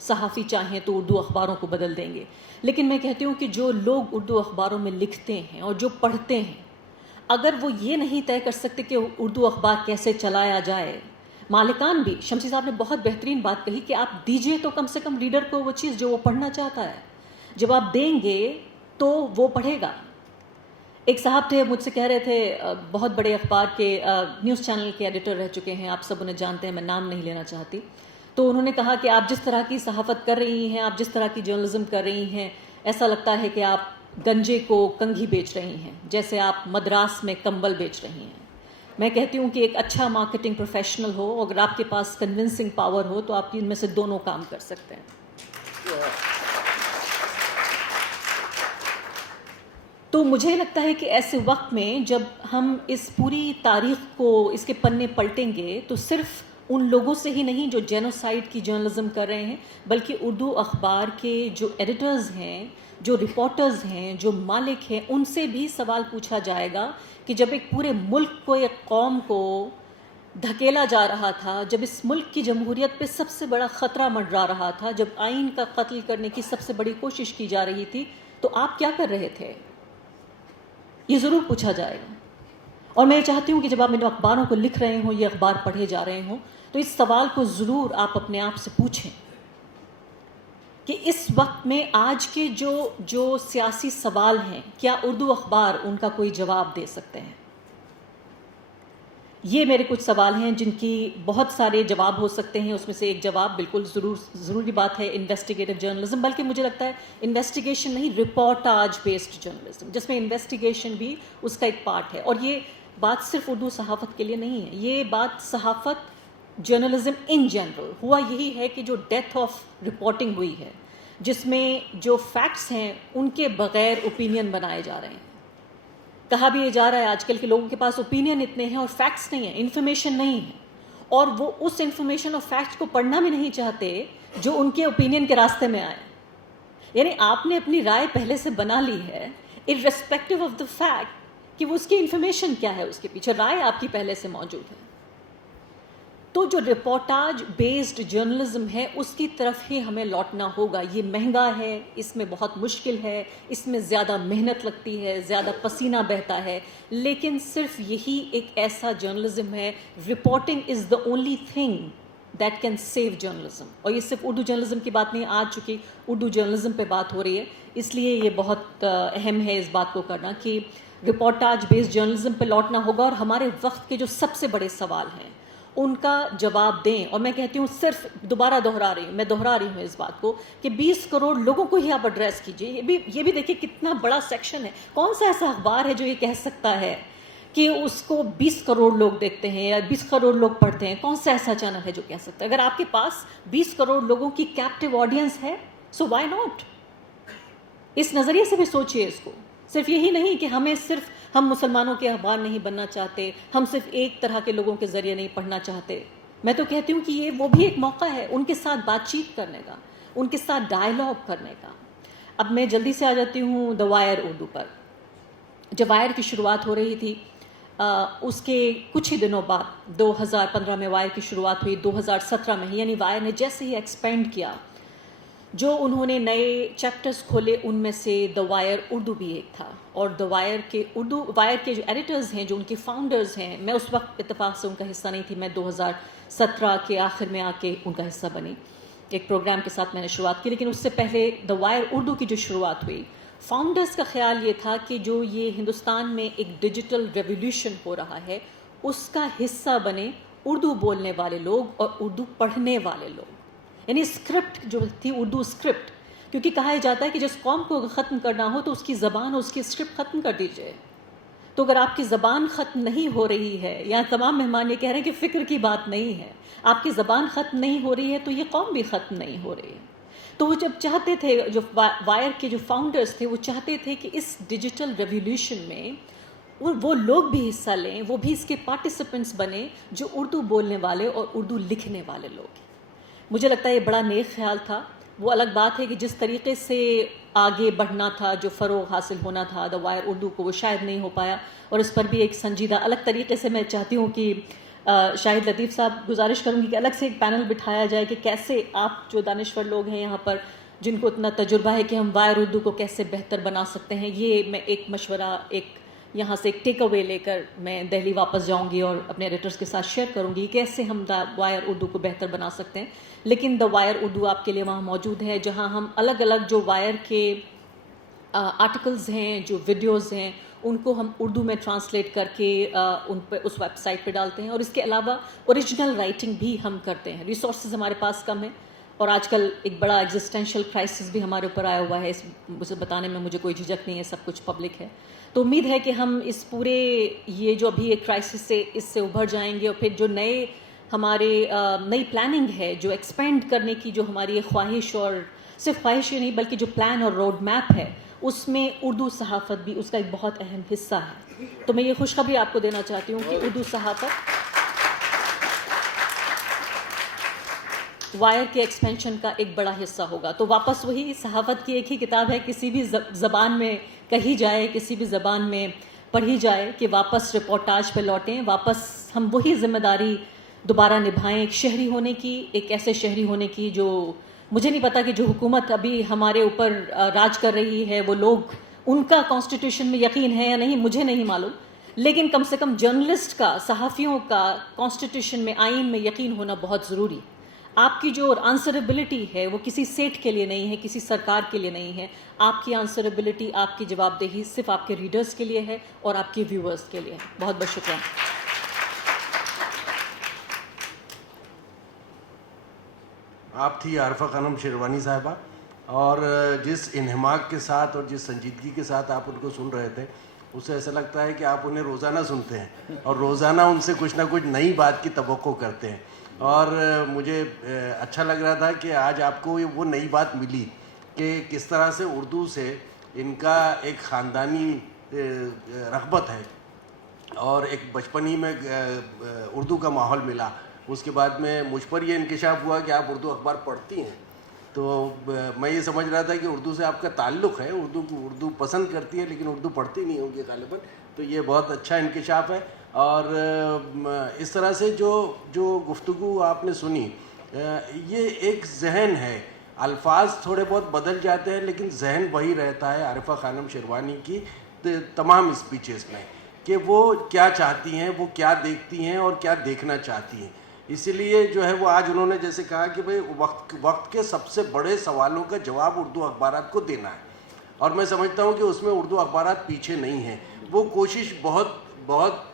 صحافی چاہیں تو اردو اخباروں کو بدل دیں گے، لیکن میں کہتی ہوں کہ جو لوگ اردو اخباروں میں لکھتے ہیں اور جو پڑھتے ہیں، اگر وہ یہ نہیں طے کر سکتے کہ اردو اخبار کیسے چلایا جائے، مالکان بھی، شمسی صاحب نے بہت بہترین بات کہی کہ آپ دیجئے تو کم سے کم ریڈر کو وہ چیز جو وہ پڑھنا چاہتا ہے، جب آپ دیں گے تو وہ پڑھے گا۔ ایک صاحب تھے مجھ سے کہہ رہے تھے، بہت بڑے اخبار کے نیوز چینل کے ایڈیٹر رہ چکے ہیں، آپ سب انہیں جانتے ہیں، میں نام نہیں لینا چاہتی، تو انہوں نے کہا کہ آپ جس طرح کی صحافت کر رہی ہیں، آپ جس طرح کی جرنلزم کر رہی ہیں، ایسا لگتا ہے کہ آپ گنجے کو کنگھی بیچ رہی ہیں، جیسے آپ مدراس میں کمبل بیچ رہی ہیں۔ میں کہتی ہوں کہ ایک اچھا مارکیٹنگ پروفیشنل ہو، اگر آپ کے پاس کنونسنگ پاور ہو تو آپ ان میں سے دونوں کام کر سکتے ہیں۔ تو مجھے لگتا ہے کہ ایسے وقت میں جب ہم اس پوری تاریخ کو، اس کے پنے پلٹیں گے، تو صرف ان لوگوں سے ہی نہیں جو جینوسائیڈ کی جرنلزم کر رہے ہیں، بلکہ اردو اخبار کے جو ایڈیٹرز ہیں، جو رپورٹرز ہیں، جو مالک ہیں، ان سے بھی سوال پوچھا جائے گا کہ جب ایک پورے ملک کو، ایک قوم کو دھکیلا جا رہا تھا، جب اس ملک کی جمہوریت پہ سب سے بڑا خطرہ منڈرا رہا تھا، جب آئین کا قتل کرنے کی سب سے بڑی کوشش کی جا رہی تھی، تو آپ کیا کر رہے تھے؟ یہ ضرور پوچھا جائے گا۔ اور میں یہ چاہتی ہوں کہ جب آپ ان اخباروں کو لکھ رہے ہوں، یہ اخبار پڑھے جا رہے ہوں، تو اس سوال کو ضرور آپ اپنے آپ سے پوچھیں کہ اس وقت میں آج کے جو سیاسی سوال ہیں، کیا اردو اخبار ان کا کوئی جواب دے سکتے ہیں؟ یہ میرے کچھ سوال ہیں جن کی بہت سارے جواب ہو سکتے ہیں، اس میں سے ایک جواب بالکل ضروری بات ہے انویسٹیگیٹو جرنلزم، بلکہ مجھے لگتا ہے انویسٹیگیشن نہیں، رپورٹاج بیسڈ جرنلزم، جس میں انویسٹیگیشن بھی اس کا ایک پارٹ ہے۔ اور یہ بات صرف اردو صحافت کے لیے نہیں ہے، یہ بات صحافت، جرنلزم ان جنرل، ہوا یہی ہے کہ جو ڈیتھ آف رپورٹنگ ہوئی ہے، جس میں جو فیکٹس ہیں ان کے بغیر اوپینین بنائے جا رہے ہیں۔ کہا بھی یہ جا رہا ہے آج کل کے لوگوں کے پاس اوپینین اتنے ہیں اور فیکٹس نہیں ہیں، انفارمیشن نہیں ہے، اور وہ اس انفارمیشن اور فیکٹس کو پڑھنا بھی نہیں چاہتے جو ان کے اوپینین کے راستے میں آئے۔ یعنی آپ نے اپنی رائے پہلے سے بنا لی ہے، irrespective آف دا فیکٹ کہ وہ اس کی انفارمیشن کیا ہے، اس کے پیچھے رائے آپ کی پہلے سے موجود ہے۔ تو جو رپورٹاج بیسڈ جرنلزم ہے اس کی طرف ہی ہمیں لوٹنا ہوگا۔ یہ مہنگا ہے، اس میں بہت مشکل ہے، اس میں زیادہ محنت لگتی ہے، زیادہ پسینہ بہتا ہے، لیکن صرف یہی ایک ایسا جرنلزم ہے، reporting is the only thing that can save journalism. اور یہ صرف اردو جرنلزم کی بات نہیں، آج چونکہ اردو جرنلزم پہ بات ہو رہی ہے، اس لیے یہ بہت اہم ہے اس بات کو کرنا کہ رپورٹاج بیسڈ جرنلزم پہ لوٹنا ہوگا، اور ہمارے وقت کے جو سب سے بڑے سوال ہیں ان کا جواب دیں۔ اور میں کہتی ہوں، صرف دوبارہ دہرا رہی ہوں اس بات کو کہ 20 کروڑ لوگوں کو ہی آپ ایڈریس کیجئے۔ یہ بھی دیکھیے کتنا بڑا سیکشن ہے، کون سا ایسا اخبار ہے جو یہ کہہ سکتا ہے کہ اس کو 20 کروڑ لوگ دیکھتے ہیں یا 20 کروڑ لوگ پڑھتے ہیں؟ کون سا ایسا چینل ہے جو کہہ سکتا ہے؟ اگر آپ کے پاس 20 کروڑ لوگوں کی کیپٹیو آڈینس ہے، سو وائی ناٹ؟ اس نظریے سے بھی سوچئے اس کو۔ صرف یہی نہیں کہ ہم مسلمانوں کے اخبار نہیں بننا چاہتے، ہم صرف ایک طرح کے لوگوں کے ذریعے نہیں پڑھنا چاہتے۔ میں تو کہتی ہوں کہ وہ بھی ایک موقع ہے ان کے ساتھ بات چیت کرنے کا، ان کے ساتھ ڈائیلاگ کرنے کا۔ اب میں جلدی سے آ جاتی ہوں دا وائر اردو پر۔ جب وائر کی شروعات ہو رہی تھی، اس کے کچھ ہی دنوں بعد 2015 میں وائر کی شروعات ہوئی، 2017 میں یعنی وائر نے جیسے ہی ایکسپینڈ کیا، جو انہوں نے نئے چیپٹرز کھولے ان میں سے دا وائر اردو بھی ایک تھا۔ اور دا وائر کے جو ایڈیٹرز ہیں، جو ان کے فاؤنڈرز ہیں، میں اس وقت اتفاق سے ان کا حصہ نہیں تھی، میں 2017 کے آخر میں آ کے ان کا حصہ بنی، ایک پروگرام کے ساتھ میں نے شروعات کی۔ لیکن اس سے پہلے دا وائر اردو کی جو شروعات ہوئی، فاؤنڈرز کا خیال یہ تھا کہ جو یہ ہندوستان میں ایک ڈیجیٹل ریولیوشن ہو رہا ہے، اس کا حصہ بنے اردو بولنے والے لوگ اور اردو پڑھنے والے لوگ۔ یعنی اسکرپٹ جو تھی، اردو اسکرپٹ، کیونکہ کہا جاتا ہے کہ جس قوم کو ختم کرنا ہو تو اس کی زبان اور اس کی اسکرپٹ ختم کر دیجیے۔ تو اگر آپ کی زبان ختم نہیں ہو رہی ہے، یا تمام مہمان یہ کہہ رہے ہیں کہ فکر کی بات نہیں ہے، آپ کی زبان ختم نہیں ہو رہی ہے تو یہ قوم بھی ختم نہیں ہو رہی ہے۔ تو وہ جب چاہتے تھے، جو وائر کے جو فاؤنڈرز تھے، وہ چاہتے تھے کہ اس ڈیجیٹل ریولیوشن میں وہ لوگ بھی حصہ لیں، وہ بھی اس کے پارٹیسپینٹس بنیں جو اردو بولنے والے اور اردو لکھنے والے لوگ ہیں۔ مجھے لگتا ہے یہ بڑا نیک خیال تھا۔ وہ الگ بات ہے کہ جس طریقے سے آگے بڑھنا تھا، جو فروغ حاصل ہونا تھا دا وائر اردو کو، وہ شاید نہیں ہو پایا، اور اس پر بھی ایک سنجیدہ الگ طریقے سے میں چاہتی ہوں کہ شاہد لطیف صاحب گزارش کروں گی کہ الگ سے ایک پینل بٹھایا جائے کہ کیسے آپ جو دانشور لوگ ہیں یہاں پر جن کو اتنا تجربہ ہے کہ ہم وائر اردو کو کیسے بہتر بنا سکتے ہیں. یہ میں ایک مشورہ یہاں سے ایک ٹیک اوے لے کر میں دہلی واپس جاؤں گی اور اپنے ایڈیٹرز کے ساتھ شیئر کروں گی کیسے ہم وائر اردو کو بہتر بنا سکتے ہیں. لیکن دا وائر اردو آپ کے لیے وہاں موجود ہے جہاں ہم الگ الگ جو وائر کے آرٹیکلز ہیں, جو ویڈیوز ہیں, ان کو ہم اردو میں ٹرانسلیٹ کر کے ان پہ اس ویب سائٹ پہ ڈالتے ہیں. اور اس کے علاوہ اوریجنل رائٹنگ بھی ہم کرتے ہیں. ریسورسز ہمارے پاس کم ہیں اور آج کل ایک بڑا ایگزسٹینشیل کرائسس بھی ہمارے اوپر آیا ہوا ہے. اسے بتانے میں مجھے کوئی جھجک نہیں ہے, سب کچھ پبلک ہے. تو امید ہے کہ ہم اس پورے یہ جو ابھی ایک کرائسس سے اس سے ابھر جائیں گے اور پھر جو ہمارے نئی پلاننگ ہے, جو ایکسپینڈ کرنے کی جو ہماری ایک خواہش, اور صرف خواہش ہی نہیں بلکہ جو پلان اور روڈ میپ ہے, اس میں اردو صحافت بھی اس کا ایک بہت اہم حصہ ہے. تو میں یہ خوشخبری آپ کو دینا چاہتی ہوں کہ اردو صحافت وائر کے ایکسپینشن کا ایک بڑا حصہ ہوگا. تو واپس وہی صحافت کی ایک ہی کتاب ہے, کسی بھی زبان میں کہی جائے, کسی بھی زبان میں پڑھی جائے, کہ واپس رپورٹاج پہ لوٹیں, واپس ہم وہی ذمہ داری دوبارہ نبھائیں ایک شہری ہونے کی, ایک ایسے شہری ہونے کی جو مجھے نہیں پتا کہ جو حکومت ابھی ہمارے اوپر راج کر رہی ہے وہ لوگ ان کا کانسٹیٹیوشن میں یقین ہے یا نہیں, مجھے نہیں معلوم, لیکن کم سے کم جرنلسٹ کا, صحافیوں کا کانسٹیٹیوشن میں, آئین میں یقین ہونا بہت ضروری ہے. آپ کی جو آنسریبلٹی ہے وہ کسی سیٹ کے لیے نہیں ہے, کسی سرکار کے لیے نہیں ہے. آپ کی آنسریبلٹی, آپ کی جواب دہی صرف آپ کے ریڈرز کے لیے ہے اور آپ کے ویورز کے لیے ہے. بہت بہت شکریہ. آپ تھی عارفہ خانم شیروانی صاحبہ, اور جس انہماک کے ساتھ اور جس سنجیدگی کے ساتھ آپ ان کو سن رہے تھے, اس سے ایسا لگتا ہے کہ آپ انہیں روزانہ سنتے ہیں اور روزانہ ان سے کچھ نہ کچھ نئی بات کی توقع کرتے ہیں. اور مجھے اچھا لگ رہا تھا کہ آج آپ کو وہ نئی بات ملی کہ کس طرح سے اردو سے ان کا ایک خاندانی رغبت ہے, اور ایک بچپن ہی میں اردو کا ماحول ملا. اس کے بعد میں مجھ پر یہ انکشاف ہوا کہ آپ اردو اخبار پڑھتی ہیں, تو میں یہ سمجھ رہا تھا کہ اردو سے آپ کا تعلق ہے, اردو پسند کرتی ہے لیکن اردو پڑھتی نہیں ہوگی غالباً. تو یہ بہت اچھا انکشاف ہے. اور اس طرح سے جو گفتگو آپ نے سنی, یہ ایک ذہن ہے, الفاظ تھوڑے بہت بدل جاتے ہیں لیکن ذہن وہی رہتا ہے عارفہ خانم شیروانی کی تمام اسپیچز میں, کہ وہ کیا چاہتی ہیں, وہ کیا دیکھتی ہیں اور کیا دیکھنا چاہتی ہیں. اسی لیے جو ہے وہ آج انہوں نے جیسے کہا کہ بھئی وقت کے سب سے بڑے سوالوں کا جواب اردو اخبارات کو دینا ہے, اور میں سمجھتا ہوں کہ اس میں اردو اخبارات پیچھے نہیں ہیں. وہ کوشش بہت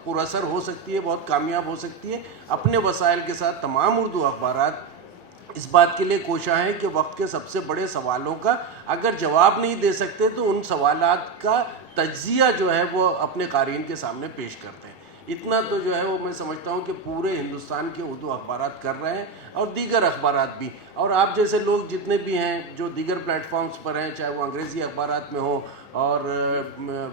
پر اثر ہو سکتی ہے, بہت کامیاب ہو سکتی ہے. اپنے وسائل کے ساتھ تمام اردو اخبارات اس بات کے لیے کوشاں ہیں کہ وقت کے سب سے بڑے سوالوں کا اگر جواب نہیں دے سکتے تو ان سوالات کا تجزیہ جو ہے وہ اپنے قارئین کے سامنے پیش کرتے ہیں. اتنا تو جو ہے وہ میں سمجھتا ہوں کہ پورے ہندوستان کے اردو اخبارات کر رہے ہیں, اور دیگر اخبارات بھی. اور آپ جیسے لوگ جتنے بھی ہیں جو دیگر پلیٹ فارمز پر ہیں, چاہے وہ انگریزی اخبارات میں ہو اور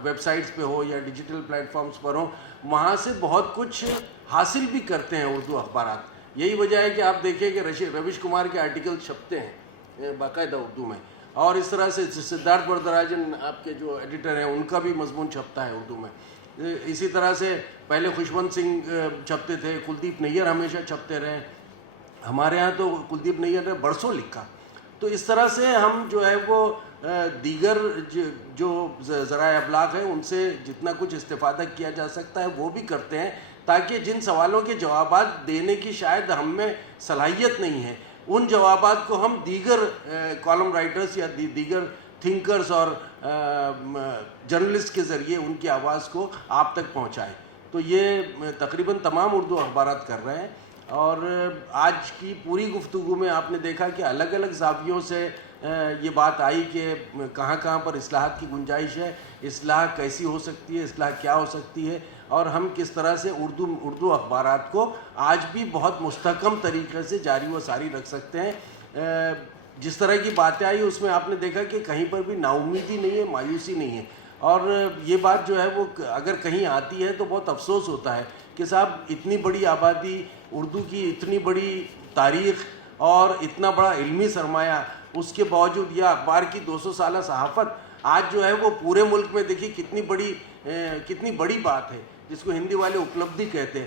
ویب سائٹس پہ ہو یا ڈیجیٹل پلیٹ فارمز پر ہوں, وہاں سے بہت کچھ حاصل بھی کرتے ہیں اردو اخبارات. یہی وجہ ہے کہ آپ دیکھیں کہ رویش کمار کے آرٹیکل چھپتے ہیں باقاعدہ اردو میں, اور اس طرح سے سدھارتھ وردراجن آپ کے جو ایڈیٹر ہیں ان کا بھی مضمون چھپتا ہے اردو میں. اسی طرح سے پہلے خوشونت سنگھ چھپتے تھے, کلدیپ نیر ہمیشہ چھپتے رہے. ہمارے ہاں تو کلدیپ نیر نے برسوں لکھا. تو اس طرح سے ہم جو ہے وہ دیگر جو ذرائع ابلاغ ہیں ان سے جتنا کچھ استفادہ کیا جا سکتا ہے وہ بھی کرتے ہیں, تاکہ جن سوالوں کے جوابات دینے کی شاید ہم میں صلاحیت نہیں ہے, ان جوابات کو ہم دیگر کالم رائٹرز یا دیگر تھنکرز اور جرنلسٹ کے ذریعے ان کی آواز کو آپ تک پہنچائیں. تو یہ تقریباً تمام اردو اخبارات کر رہے ہیں. اور آج کی پوری گفتگو میں آپ نے دیکھا کہ الگ الگ زاویوں سے یہ بات آئی کہ کہاں کہاں پر اصلاحات کی گنجائش ہے, اصلاح کیسی ہو سکتی ہے, اصلاح کیا ہو سکتی ہے, اور ہم کس طرح سے اردو اخبارات کو آج بھی بہت مستحکم طریقے سے جاری و ساری رکھ سکتے ہیں. جس طرح کی باتیں آئی اس میں آپ نے دیکھا کہ کہیں پر بھی نا امیدی نہیں ہے, مایوسی نہیں ہے. اور یہ بات جو ہے وہ اگر کہیں آتی ہے تو بہت افسوس ہوتا ہے کہ صاحب اتنی بڑی آبادی, اردو کی اتنی بڑی تاریخ اور اتنا بڑا علمی سرمایہ, اس کے باوجود یہ اخبار کی 200 سالہ صحافت آج جو ہے وہ پورے ملک میں دیکھیے کتنی بڑی بات ہے, جس کو ہندی والے اپلبدھی کہتے ہیں,